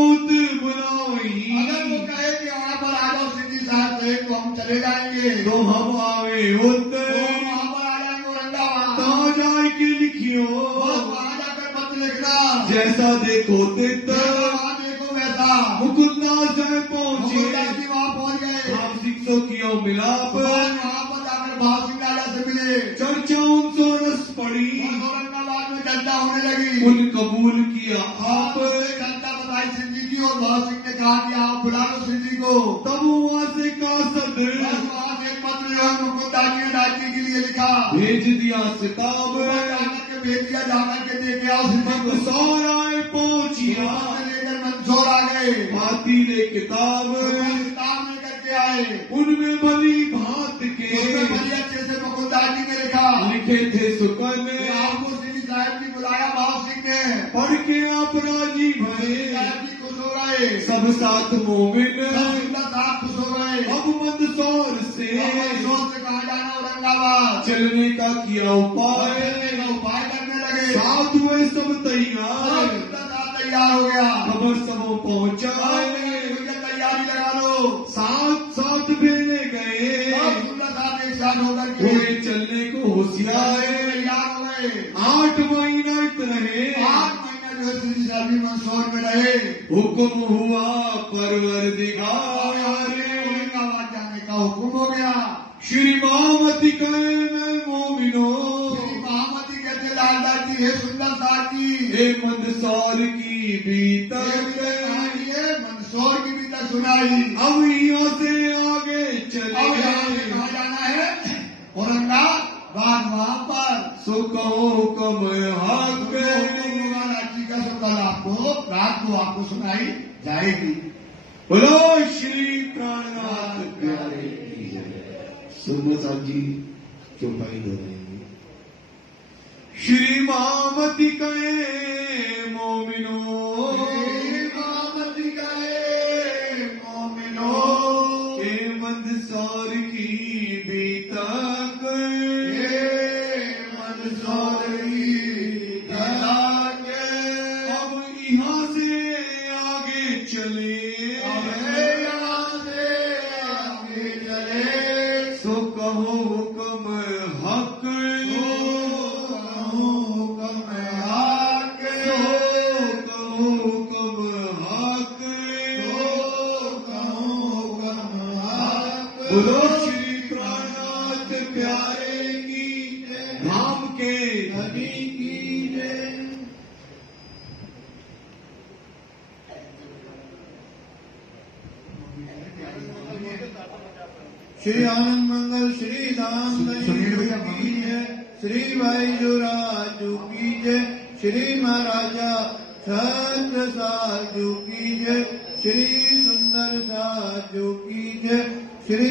बुलावई, अगर वो कहे कि वहाँ पर आ जाओ सिद्धि साहब कहे तो हम चले जाएंगे, तो हम आवे उत्तर वहाँ पर आ जाएंगे औरंगाबाद। कहाँ जाए के लिखियो, वहाँ जाकर पत्र लिखना, जैसा देखो तितर वहाँ देखो वैसा। मुकुंदास में पहुंचे, मुकुंदास जी वहाँ पहुँच गए, आप शिक्षो कियो मिलाप, वहाँ पर जाकर भाव सिंह राजा से मिले, चर्चा उनसो रस पड़ी, औरंगाबाद में चर्चा होने लगी। उन कबूल किया आप, चर्चा बताई सिंह जी की, और भाव सिंह ने कहा कि आप बुला लो सिंह जी को। तब वहाँ से का सदर वहाँ से एक पत्र जो है मुकुंदास जी ने राज्य के लिए लिखा, भेज दिया सिताब, जाकर के भेज दिया, जाकर के दे के आओ सिंह जी को। मंदसौर आए पहुंचिया, वहाँ से लेकर मंदसौर आ गए, हाथी ने किताब, किताब लेकर के आए, उनमें भली भात के उसमें बड़ी अच्छे से मुकुंदास जी ने लिखा, लिखे थे सुकन, आपको सिंह साहब जी बुलाया भाव सिंह ने, पढ़ के आप राजी भरे, साहब जी खुश हो रहे, सब साथ मोमिन, साथ खुश हो रहे। अब मंदसौर से मंदसौर से कहा जाना औरंगाबाद, चलने का किया उपाय, उपाय करने लगे, साथ हुए सब तैयार, तैयार हो गया, खबर सब पहुंचाए, तैयारी लगा लो, साथ साथ भेजे गए, साथ एक साथ होकर के हुए चलने को होशियार, तैयार हो गए। 8 महीना रहे, 8 महीने जो है सिंह साहब भी मंदसौर में रहे। हुक्म हुआ परवरदिगार, औरंगाबाद जाने का हुक्म हो गया। श्री महामती कहे मैं मोमिनो, श्री महामती कहते लालदास जी हे सुंदर साहब जी, हे मंदसौर की बीतक कहानी है, मंदसौर की भी तक सुनाई। अब यहाँ से आगे चले, अब यहाँ से कहाँ जाना है, औरंगाबाद, वहाँ पर सो कहो हुक्म हक, राज्य का सब कल आपको रात को आपको सुनाई जाएगी। बोलो श्री प्राणनाथ प्यारे की जय। सुनो साहब जी चौपाई हो रही है। श्री महामती कहे मोमिनो, महामती कहे मोमिनो, हे मंदसौर की बीतक, मंदसौर की तलाक, अब यहाँ से आगे चले, यहाँ से आगे चले, सो कहो हुक्म हक, हुक्म हक, कहो हुक्म हक, हुक्म हक। बोलो श्री प्राणनाथ प्यारे की धाम के धनी की जय। श्री आनंद मंगल श्री धाम की जय, श्री भाई जोराजू की जय, श्री महाराजा छत्र साजू की जय, श्री सुंदर साजू की जय, श्री